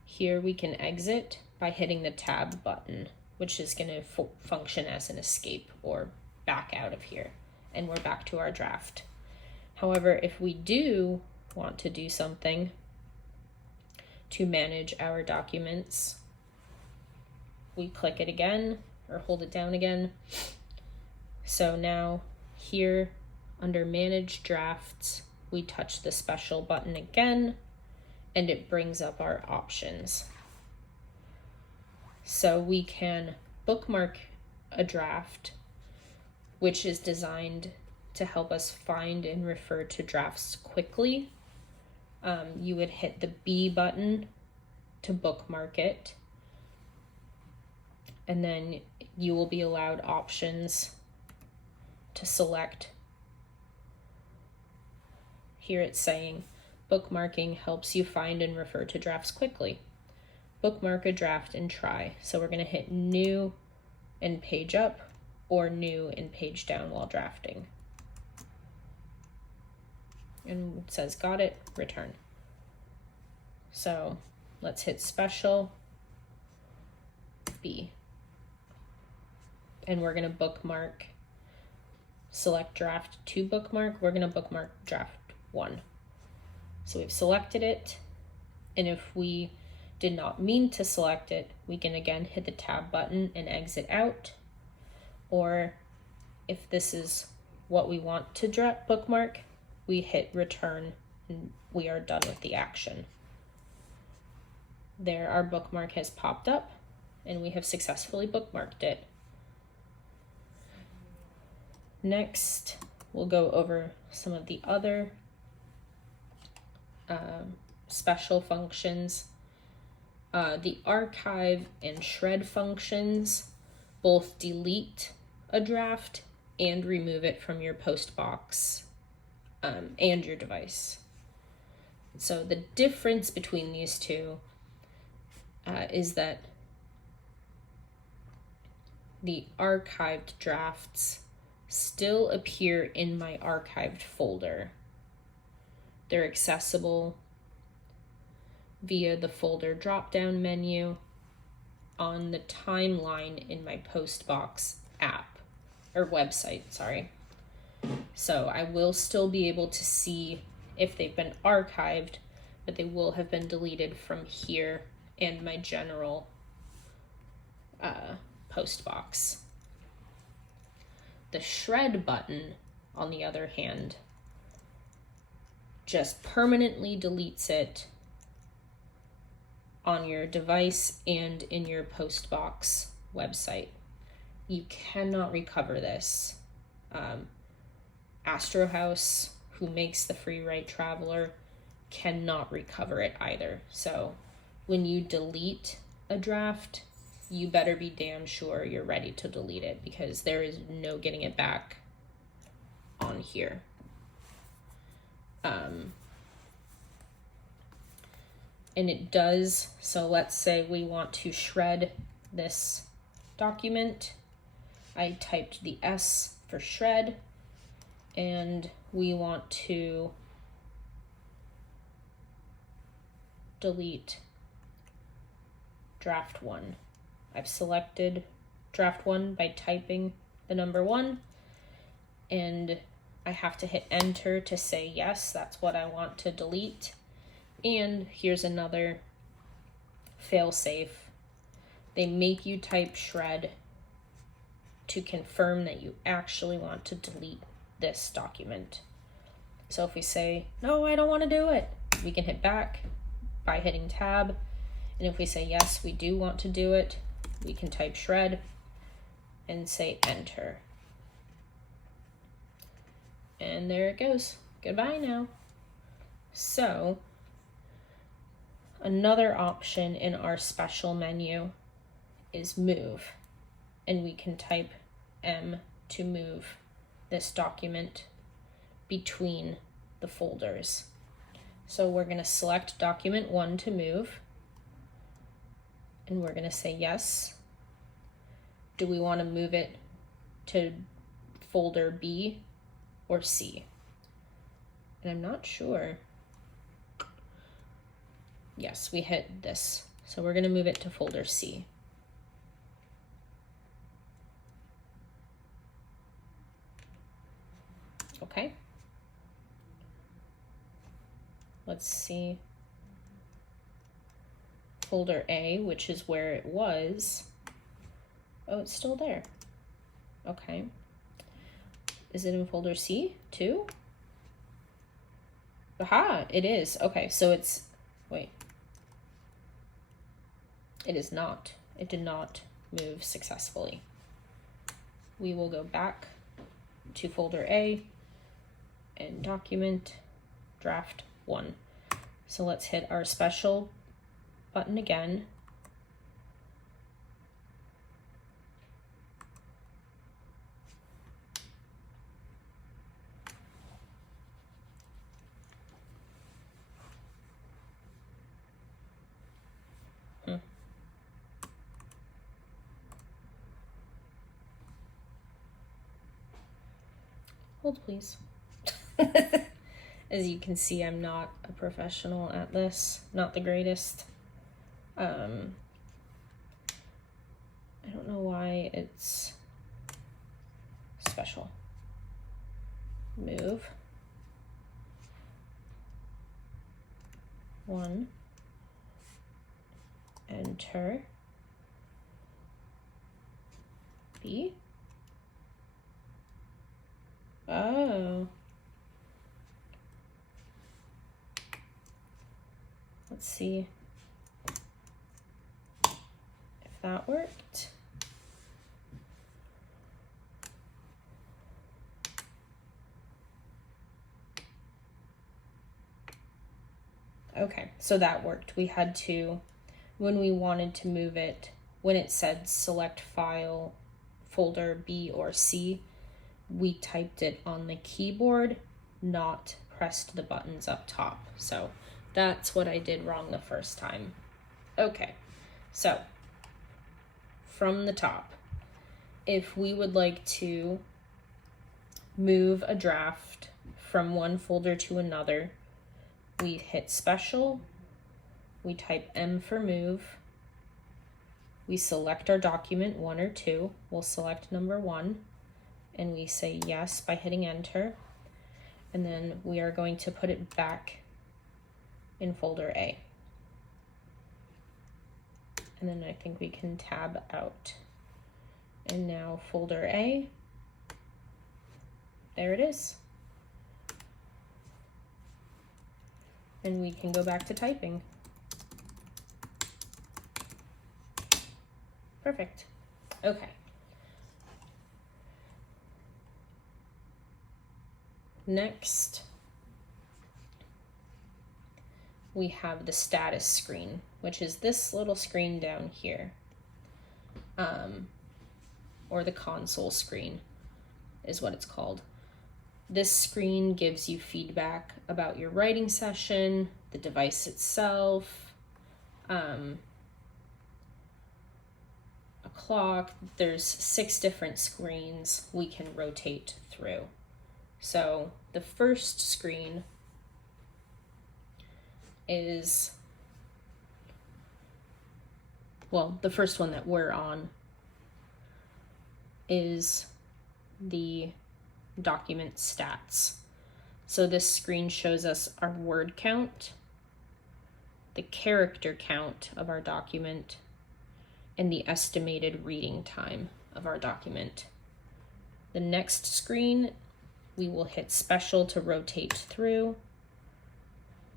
here we can exit by hitting the tab button, which is going to function as an escape or back out of here, and we're back to our draft. However, if we do want to do something to manage our documents, we click it again or hold it down again. So now here under manage drafts, we touch the special button again and it brings up our options. So we can bookmark a draft, which is designed to help us find and refer to drafts quickly. You would hit the B button to bookmark it, and then you will be allowed options to select. Here it's saying bookmarking helps you find and refer to drafts quickly. Bookmark a draft and try. So we're going to hit new and page up or new and page down while drafting. And it says got it, return. So let's hit special B. And we're going to bookmark, select draft to bookmark. We're going to bookmark draft 1. So we've selected it. And if we did not mean to select it, we can again hit the tab button and exit out. Or if this is what we want to bookmark, we hit return and we are done with the action. There, our bookmark has popped up and we have successfully bookmarked it. Next, we'll go over some of the other special functions. The archive and shred functions both delete a draft and remove it from your post box and your device. So the difference between these two is that the archived drafts still appear in my archived folder. They're accessible via the folder drop-down menu on the timeline in my Postbox app or website, sorry. So I will still be able to see if they've been archived, but they will have been deleted from here and my general post box. The shred button, on the other hand, just permanently deletes it on your device and in your postbox website. You cannot recover this. Astro House, who makes the Freewrite Traveler, cannot recover it either. So when you delete a draft, you better be damn sure you're ready to delete it, because there is no getting it back on here. And it does, so let's say we want to shred this document. I typed the S for shred, and we want to delete draft 1. I've selected draft 1 by typing the number 1, and I have to hit enter to say yes, that's what I want to delete. And here's another fail-safe. They make you type shred to confirm that you actually want to delete this document. So if we say, no, I don't want to do it, we can hit back by hitting tab. And if we say, yes, we do want to do it, we can type shred and say enter. And there it goes. Goodbye now. So another option in our special menu is move, and we can type M to move this document between the folders. So we're going to select document 1 to move, and we're going to say yes. Do we want to move it to folder B or C? And I'm not sure. Yes, we hit this. So we're going to move it to folder C. Okay. Let's see. Folder A, which is where it was. Oh, it's still there. Okay. Is it in folder C too? Aha, it is. Okay, so it's, wait. It is not. It did not move successfully. We will go back to folder A and document draft 1. So let's hit our special button again. Hold please. As you can see, I'm not a professional at this, not the greatest. I don't know why it's special. Move. 1. Enter. B. Oh. Let's see if that worked. Okay, so that worked. We had to, when we wanted to move it, when it said select file, folder B or C, we typed it on the keyboard, not pressed the buttons up top. So that's what I did wrong the first time. Okay, so from the top, if we would like to move a draft from one folder to another, we hit special, we type M for move, we select our document 1 or 2, we'll select number 1, and we say yes by hitting enter, and then we are going to put it back in folder A. And then I think we can tab out. And now folder A, there it is. And we can go back to typing. Perfect. Okay. Next, we have the status screen, which is this little screen down here, or the console screen is what it's called. This screen gives you feedback about your writing session, the device itself, a clock. There's 6 different screens we can rotate through. So the first screen is, well, the first one that we're on is the document stats. So this screen shows us our word count, the character count of our document, and the estimated reading time of our document. The next screen, we will hit special to rotate through.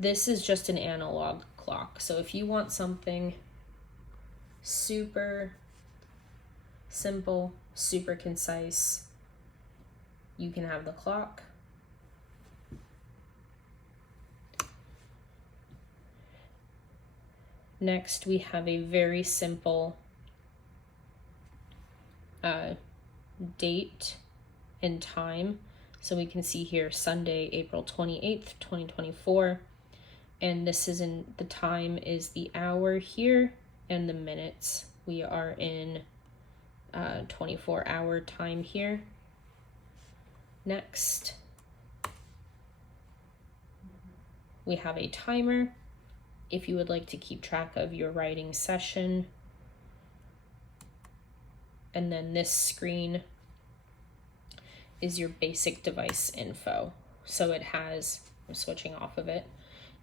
This is just an analog clock. So if you want something super simple, super concise, you can have the clock. Next, we have a very simple date and time. So we can see here Sunday, April 28th, 2024. And this is in, the time is the hour here and the minutes. We are in 24-hour time here. Next, we have a timer if you would like to keep track of your writing session. And then this screen is your basic device info. So it has, I'm switching off of it,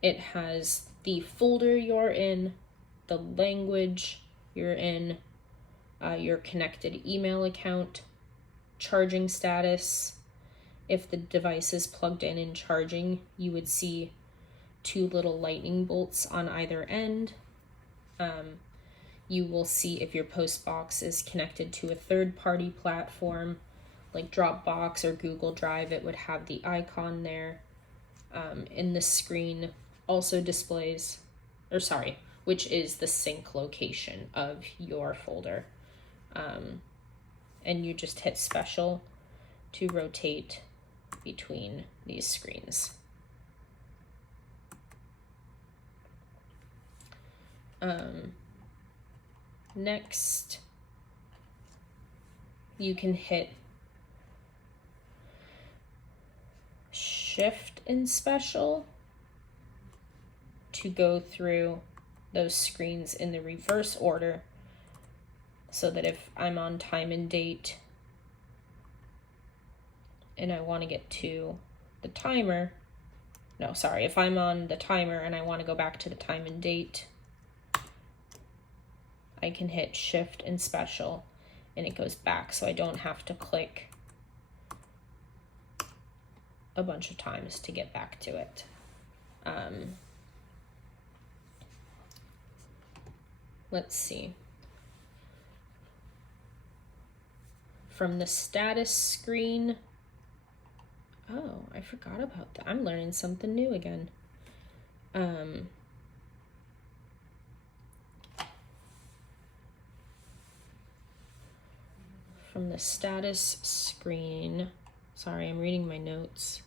it has the folder you're in, the language you're in, your connected email account, charging status. If the device is plugged in and charging, you would see 2 little lightning bolts on either end. You will see if your postbox is connected to a third-party platform like Dropbox or Google Drive, it would have the icon there. And the screen also displays, which is the sync location of your folder. And you just hit special to rotate between these screens. Next, you can hit Shift and Special to go through those screens in the reverse order, so that if I'm on time and date and I want to get to the timer, if I'm on the timer and I want to go back to the time and date, I can hit Shift and Special and it goes back, so I don't have to click a bunch of times to get back to it. Let's see. From the status screen, oh, I forgot about that. I'm learning something new again. From the status screen, sorry, I'm reading my notes.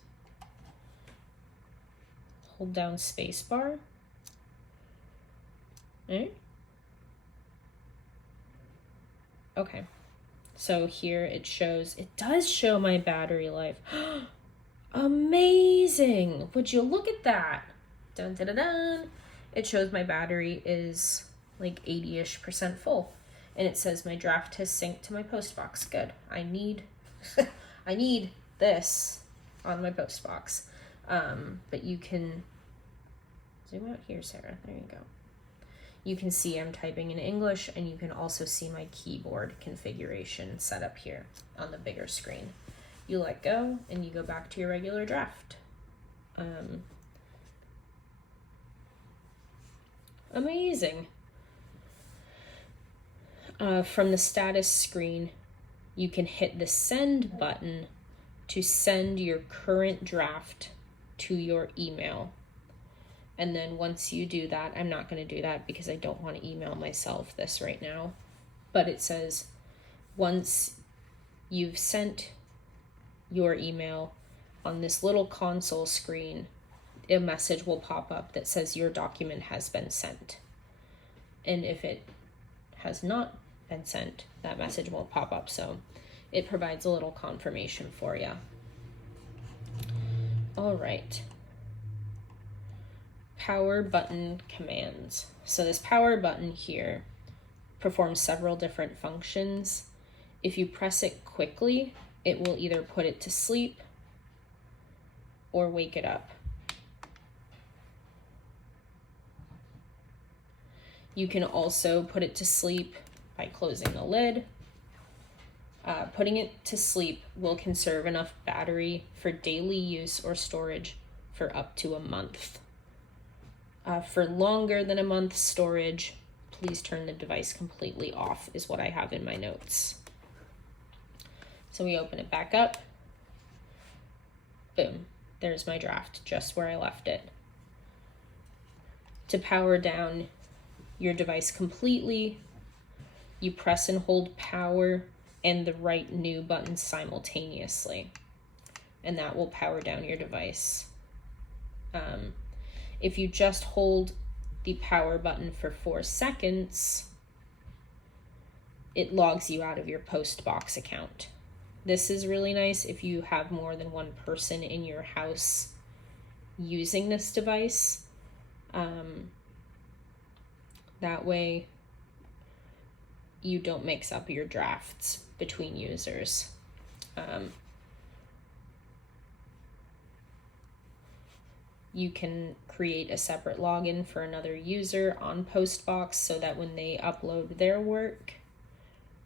Hold down spacebar. Okay. So here it shows, it does show my battery life. Amazing! Would you look at that? Dun, dun, dun, dun. It shows my battery is like 80-ish% full. And it says my draft has synced to my postbox. Good. I need I need this on my postbox. But you can zoom out here, Sarah. There you go. You can see I'm typing in English, and you can also see my keyboard configuration set up here on the bigger screen. You let go and you go back to your regular draft. Amazing. From the status screen, you can hit the send button to send your current draft to your email. And then once you do that, I'm not going to do that because I don't want to email myself this right now. But it says once you've sent your email, on this little console screen, a message will pop up that says your document has been sent. And if it has not been sent, that message won't pop up. So it provides a little confirmation for you. All right. Power button commands. So this power button here performs several different functions. If you press it quickly, it will either put it to sleep or wake it up. You can also put it to sleep by closing the lid. Putting it to sleep will conserve enough battery for daily use or storage for up to a month. For longer than a month storage, please turn the device completely off, is what I have in my notes. So we open it back up. Boom. There's my draft, just where I left it. To power down your device completely, you press and hold power and the right new button simultaneously, and that will power down your device. If you just hold the power button for 4 seconds, it logs you out of your Postbox account. This is really nice if you have more than one person in your house using this device. That way you don't mix up your drafts between users. You can create a separate login for another user on Postbox so that when they upload their work,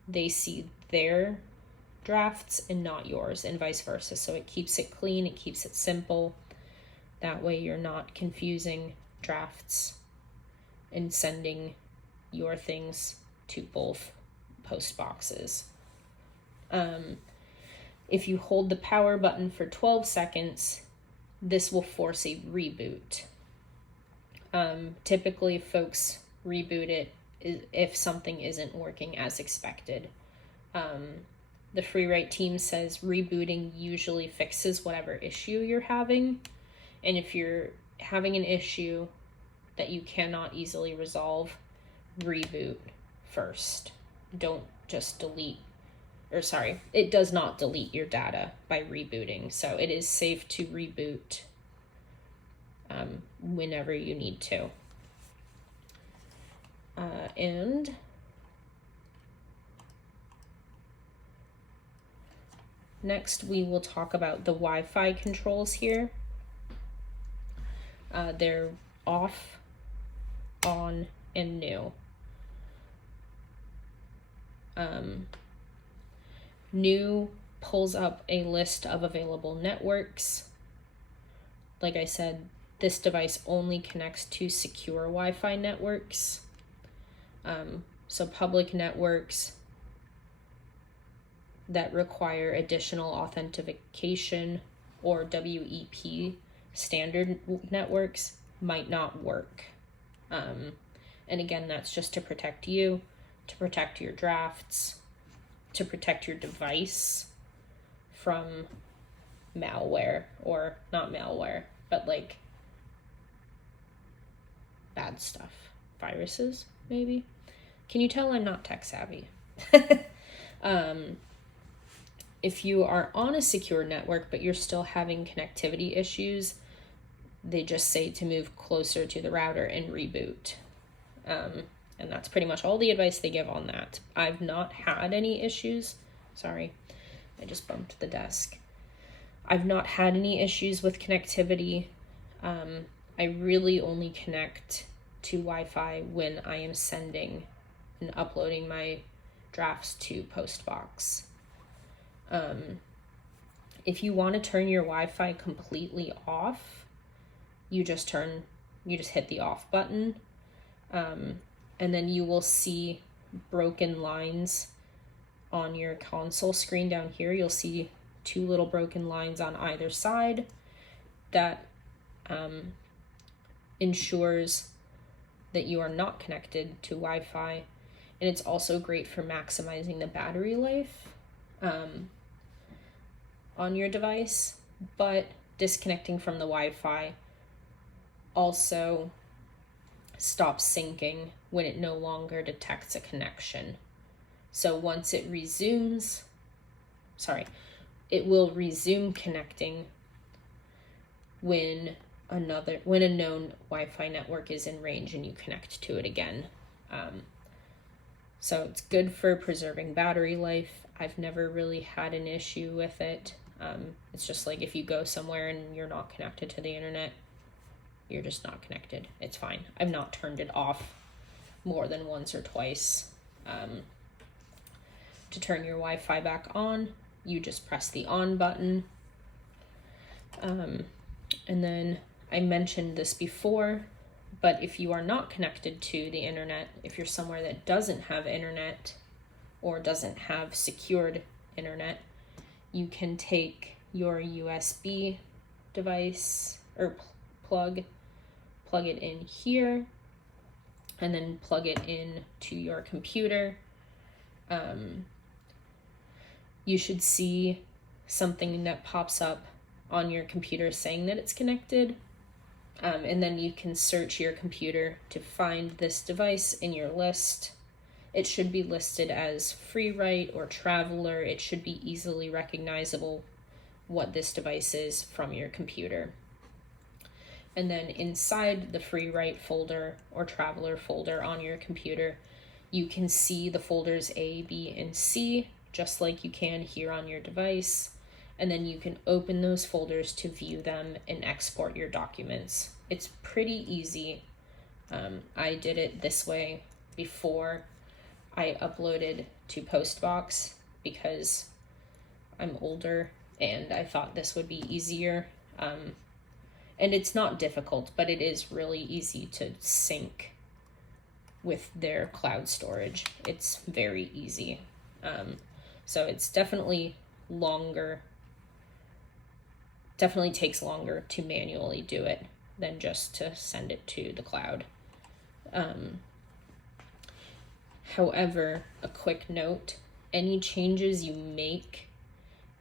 they see their drafts and not yours, and vice versa. So it keeps it clean, it keeps it simple. That way you're not confusing drafts and sending your things to both post boxes. If you hold the power button for 12 seconds, this will force a reboot. Typically folks reboot it if something isn't working as expected. The Freewrite team says rebooting usually fixes whatever issue you're having. And if you're having an issue that you cannot easily resolve, reboot first. Don't just delete, it does not delete your data by rebooting. So it is safe to reboot whenever you need to. And next we will talk about the Wi-Fi controls here. They're off, on, and new. New pulls up a list of available networks. Like I said, this device only connects to secure Wi-Fi networks. So public networks that require additional authentication or WEP standard networks might not work. And again, that's just to protect you, to protect your drafts, to protect your device from malware, or not malware, but like bad stuff. Viruses, maybe? Can you tell I'm not tech savvy? If you are on a secure network, but you're still having connectivity issues, they just say to move closer to the router and reboot. And that's pretty much all the advice they give on that. I've not had any issues. Sorry, I just bumped the desk. I've not had any issues with connectivity. I really only connect to Wi-Fi when I am sending and uploading my drafts to Postbox. If you want to turn your Wi-Fi completely off, you just hit the off button, and then you will see broken lines on your console screen down here. You'll see 2 little broken lines on either side. That ensures that you are not connected to Wi-Fi, and it's also great for maximizing the battery life on your device. But disconnecting from the Wi-Fi also stops syncing when it no longer detects a connection. So once it resumes, it will resume connecting when a known Wi-Fi network is in range and you connect to it again. So it's good for preserving battery life. I've never really had an issue with it. It's just like if you go somewhere and you're not connected to the internet, you're just not connected. It's fine. I've not turned it off more than once or twice. To turn your Wi-Fi back on, you just press the on button. And then I mentioned this before, but if you are not connected to the internet, if you're somewhere that doesn't have internet or doesn't have secured internet, you can take your USB device or plug it in here, and then plug it in to your computer. You should see something that pops up on your computer saying that it's connected. And then you can search your computer to find this device in your list. It should be listed as Freewrite or Traveler. It should be easily recognizable what this device is from your computer. And then inside the Freewrite folder or Traveler folder on your computer, you can see the folders A, B, and C, just like you can here on your device. And then you can open those folders to view them and export your documents. It's pretty easy. I did it this way before I uploaded to Postbox because I'm older and I thought this would be easier. And it's not difficult, but it is really easy to sync with their cloud storage. It's very easy. So it's definitely takes longer to manually do it than just to send it to the cloud. However, a quick note, any changes you make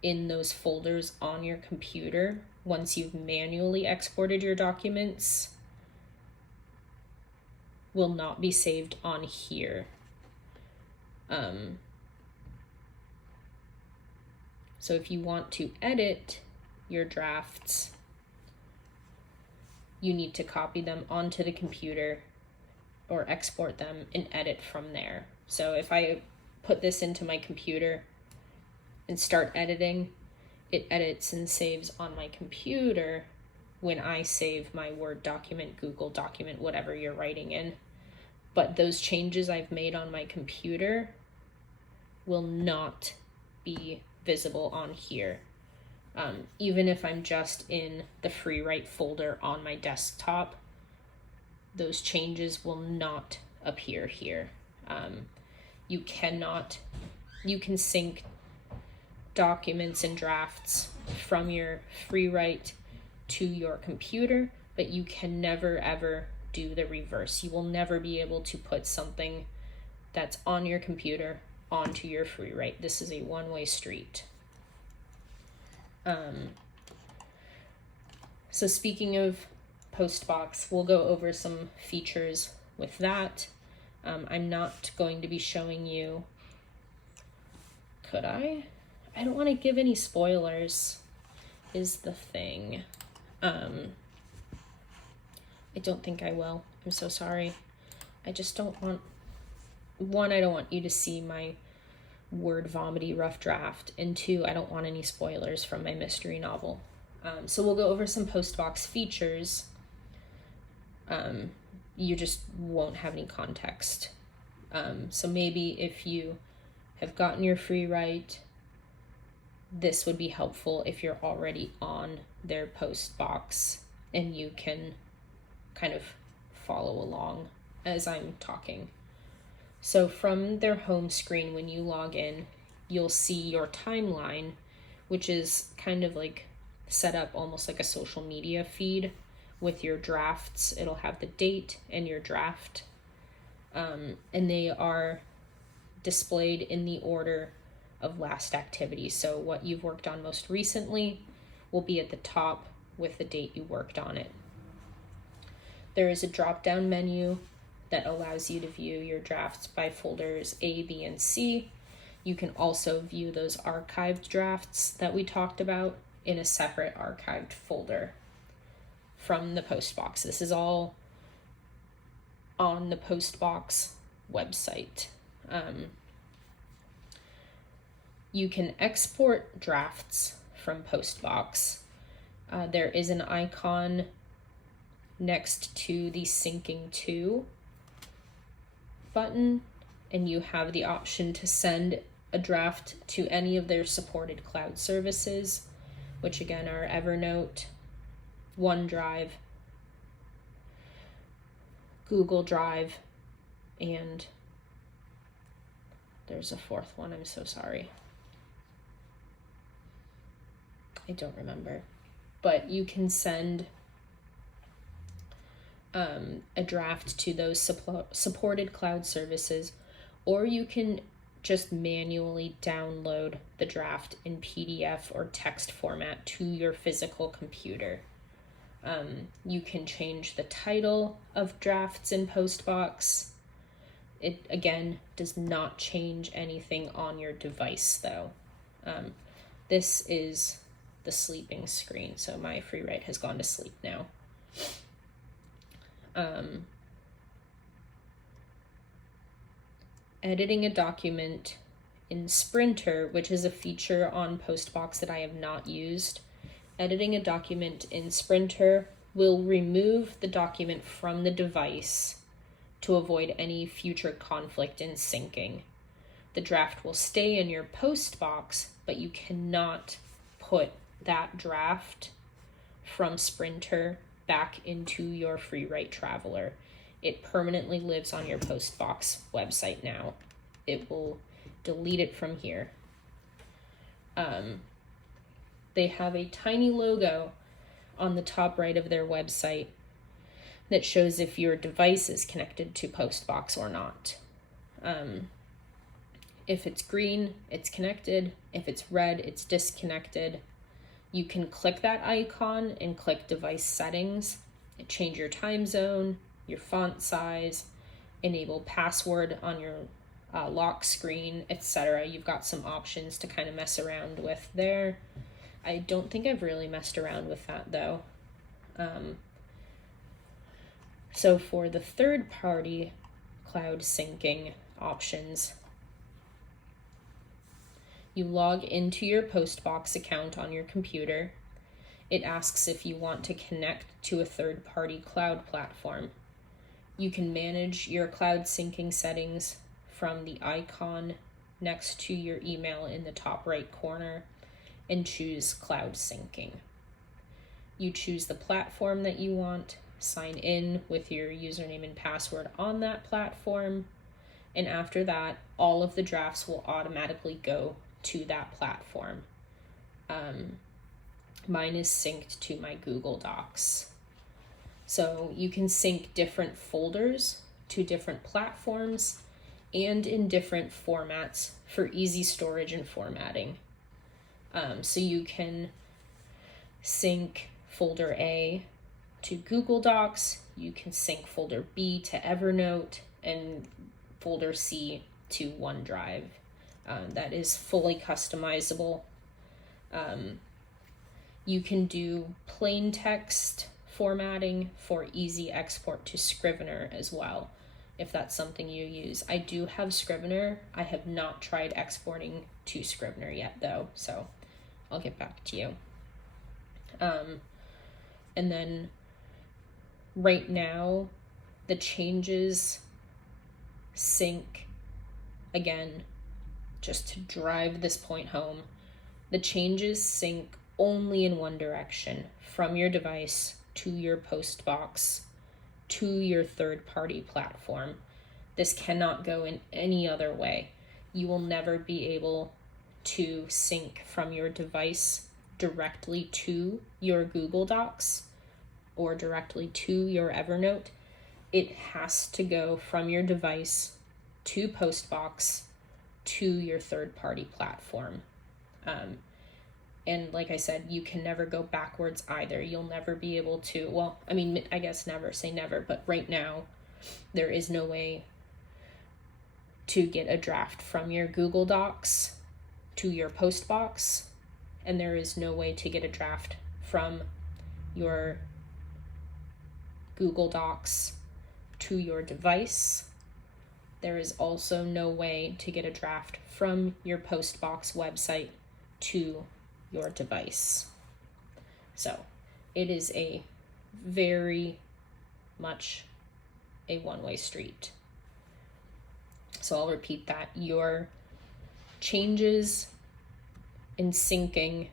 in those folders on your computer, once you've manually exported your documents, will not be saved on here. So if you want to edit your drafts, you need to copy them onto the computer or export them and edit from there. So if I put this into my computer and start editing, it edits and saves on my computer when I save my Word document, Google document, whatever you're writing in. But those changes I've made on my computer will not be visible on here. Even if I'm just in the Freewrite folder on my desktop, those changes will not appear here. You can sync documents and drafts from your Freewrite to your computer, but you can never ever do the reverse. You will never be able to put something that's on your computer onto your Freewrite. This is a one-way street. So speaking of Postbox, we'll go over some features with that. I'm not going to be showing you, could I? I don't want to give any spoilers, is the thing. I don't think I will. I'm so sorry. I just don't want, I don't want you to see my word vomity rough draft, and 2, I don't want any spoilers from my mystery novel. So we'll go over some Postbox features. you just won't have any context. So maybe if you have gotten your Freewrite, this would be helpful if you're already on their post box and you can kind of follow along as I'm talking. So from their home screen, when you log in, you'll see your timeline, which is kind of like set up almost like a social media feed with your drafts. It'll have the date and your draft, and they are displayed in the order of last activity. So what you've worked on most recently will be at the top with the date you worked on it. There is a drop-down menu that allows you to view your drafts by folders A, B, and C. You can also view those archived drafts that we talked about in a separate archived folder from the Postbox. This is all on the Postbox website. You can export drafts from Postbox. There is an icon next to the syncing to button, and you have the option to send a draft to any of their supported cloud services, which again are Evernote, OneDrive, Google Drive, and there's a fourth one, I'm so sorry. I don't remember. But you can send a draft to those supported cloud services, or you can just manually download the draft in PDF or text format to your physical computer. You can change the title of drafts in Postbox. It, again, does not change anything on your device, though. This is the sleeping screen, so my Freewrite has gone to sleep now. Editing a document in Sprinter, which is a feature on Postbox that I have not used. Editing a document in Sprinter will remove the document from the device to avoid any future conflict in syncing. The draft will stay in your Postbox, but you cannot put that draft from Sprinter back into your Freewrite Traveler. It permanently lives on your Postbox website now. It will delete it from here. They have a tiny logo on the top right of their website that shows if your device is connected to Postbox or not. If it's green, it's connected. If it's red, it's disconnected. You can click that icon and click device settings, change your time zone, your font size, enable password on your lock screen, etc. You've got some options to kind of mess around with there. I don't think I've really messed around with that though. So for the third-party cloud syncing options, you log into your Postbox account on your computer. It asks if you want to connect to a third-party cloud platform. You can manage your cloud syncing settings from the icon next to your email in the top right corner and choose cloud syncing. You choose the platform that you want, sign in with your username and password on that platform, and after that, all of the drafts will automatically go to that platform. Mine is synced to my Google Docs. So you can sync different folders to different platforms and in different formats for easy storage and formatting. So you can sync folder A to Google Docs, you can sync folder B to Evernote, and folder C to OneDrive. That is fully customizable. You can do plain text formatting for easy export to Scrivener as well, if that's something you use. I do have Scrivener. I have not tried exporting to Scrivener yet though, so I'll get back to you. And then right now the changes sync, again, just to drive this point home, the changes sync only in one direction, from your device to your post box to your third-party platform. This cannot go in any other way. You will never be able to sync from your device directly to your Google Docs or directly to your Evernote. It has to go from your device to Postbox to your third-party platform. And like I said, you can never go backwards either. You'll never be able to, well, I mean, I guess never say never, but right now there is no way to get a draft from your Google Docs to your Postbox, and there is no way to get a draft from your Google Docs to your device. There is also no way to get a draft from your Postbox website to your device. So it is a very much a one-way street. So I'll repeat that. Your changes in syncing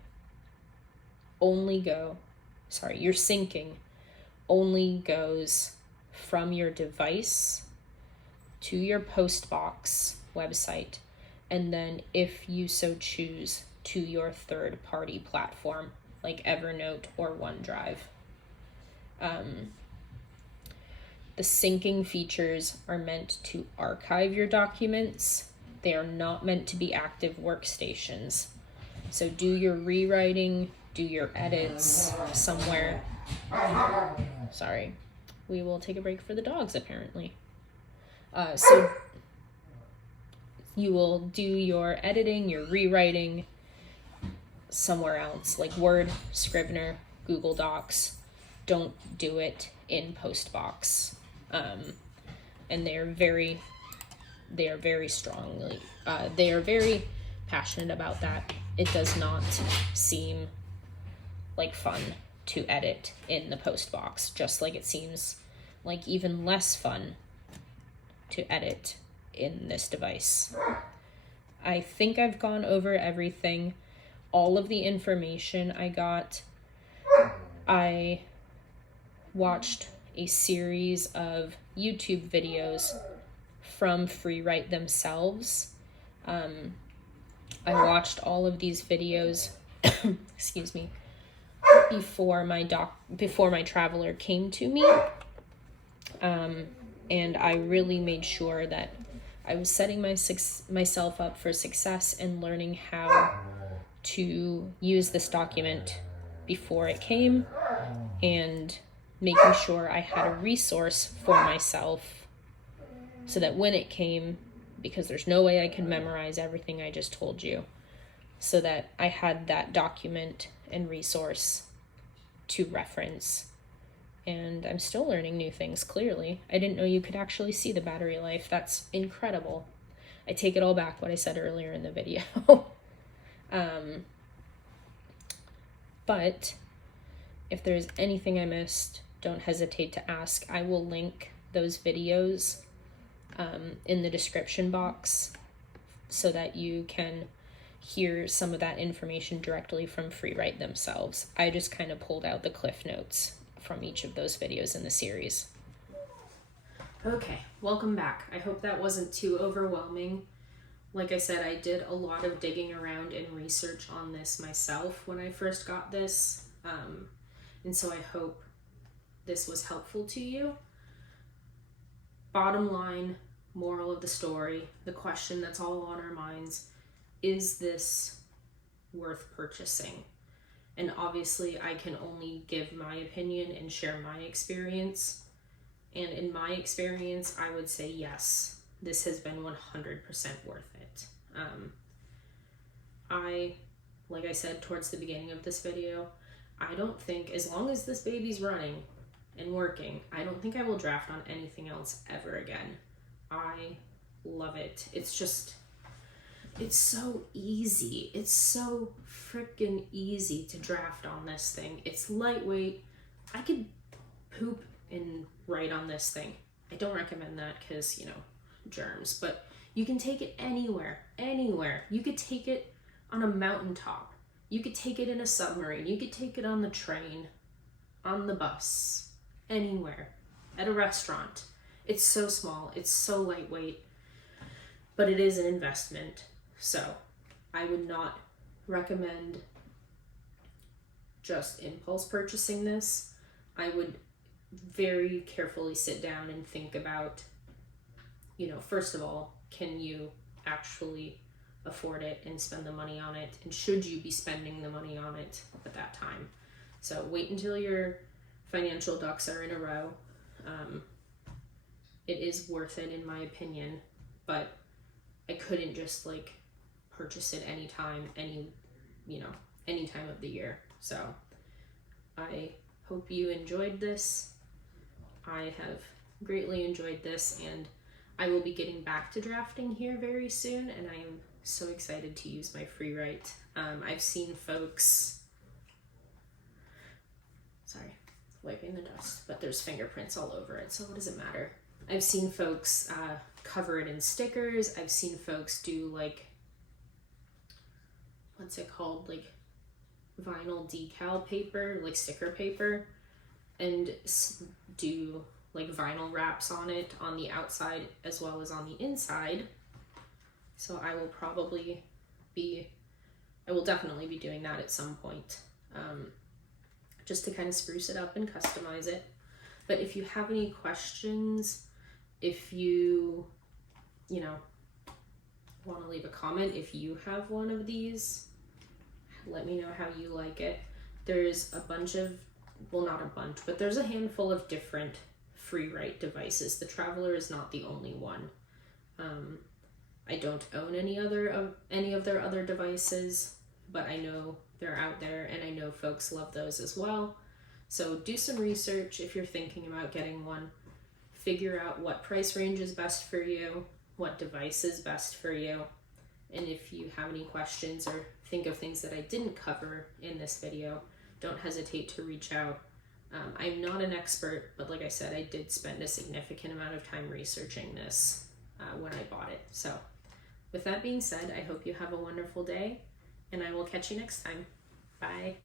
your syncing only goes from your device to your Postbox website, and then if you so choose, to your third-party platform like Evernote or OneDrive. The syncing features are meant to archive your documents. They are not meant to be active workstations. So do your rewriting, do your edits somewhere. Sorry, we will take a break for the dogs apparently. So you will do your editing, your rewriting somewhere else, like Word, Scrivener, Google Docs. Don't do it in Postbox. And they are very strongly, they are very passionate about that. It does not seem like fun to edit in the Postbox, just like it seems like even less fun to edit in this device. I think I've gone over everything. All of the information I got, I watched a series of YouTube videos from Freewrite themselves. I watched all of these videos, excuse me, before my Traveler came to me. And I really made sure that I was setting myself up for success and learning how to use this document before it came, and making sure I had a resource for myself so that when it came, because there's no way I could memorize everything I just told you, so that I had that document and resource to reference. And I'm still learning new things, clearly. I didn't know you could actually see the battery life. That's incredible. I take it all back what I said earlier in the video. But if there's anything I missed, don't hesitate to ask. I will link those videos in the description box so that you can hear some of that information directly from Freewrite themselves. I just kind of pulled out the cliff notes from each of those videos in the series. Okay, welcome back. I hope that wasn't too overwhelming. Like I said, I did a lot of digging around and research on this myself when I first got this. And so I hope this was helpful to you. Bottom line, moral of the story, the question that's all on our minds, is this worth purchasing? And obviously I can only give my opinion and share my experience. And in my experience, I would say yes, this has been 100% worth it. Like I said towards the beginning of this video, I don't think, as long as this baby's running and working, I don't think I will draft on anything else ever again. I love it. It's so easy. It's so freaking easy to draft on this thing. It's lightweight. I could poop and write on this thing. I don't recommend that because, you know, germs, but you can take it anywhere, anywhere. You could take it on a mountaintop. You could take it in a submarine. You could take it on the train, on the bus, anywhere, at a restaurant. It's so small, it's so lightweight, but it is an investment. So I would not recommend just impulse purchasing this. I would very carefully sit down and think about, you know, first of all, can you actually afford it and spend the money on it? And should you be spending the money on it at that time? So wait until your financial ducks are in a row. It is worth it in my opinion, but I couldn't just like purchase it anytime, any time of the year. So I hope you enjoyed this. I have greatly enjoyed this, and I will be getting back to drafting here very soon, and I am so excited to use my Freewrite. I've seen folks, sorry, wiping the dust, but there's fingerprints all over it, so what does it matter? I've seen folks cover it in stickers. I've seen folks do like, what's it called? Like vinyl decal paper, like sticker paper, and do like vinyl wraps on it on the outside as well as on the inside. So I will definitely be doing that at some point, just to kind of spruce it up and customize it. But if you have any questions, if you want to leave a comment, if you have one of these, let me know how you like it. There's a bunch of, well, not a bunch, but there's a handful of different Freewrite devices. The Traveler is not the only one. I don't own any of their other devices, but I know they're out there, and I know folks love those as well. So do some research if you're thinking about getting one. Figure out what price range is best for you, what device is best for you, and if you have any questions or think of things that I didn't cover in this video, don't hesitate to reach out. I'm not an expert, but like I said, I did spend a significant amount of time researching this when I bought it. So with that being said, I hope you have a wonderful day, and I will catch you next time. Bye.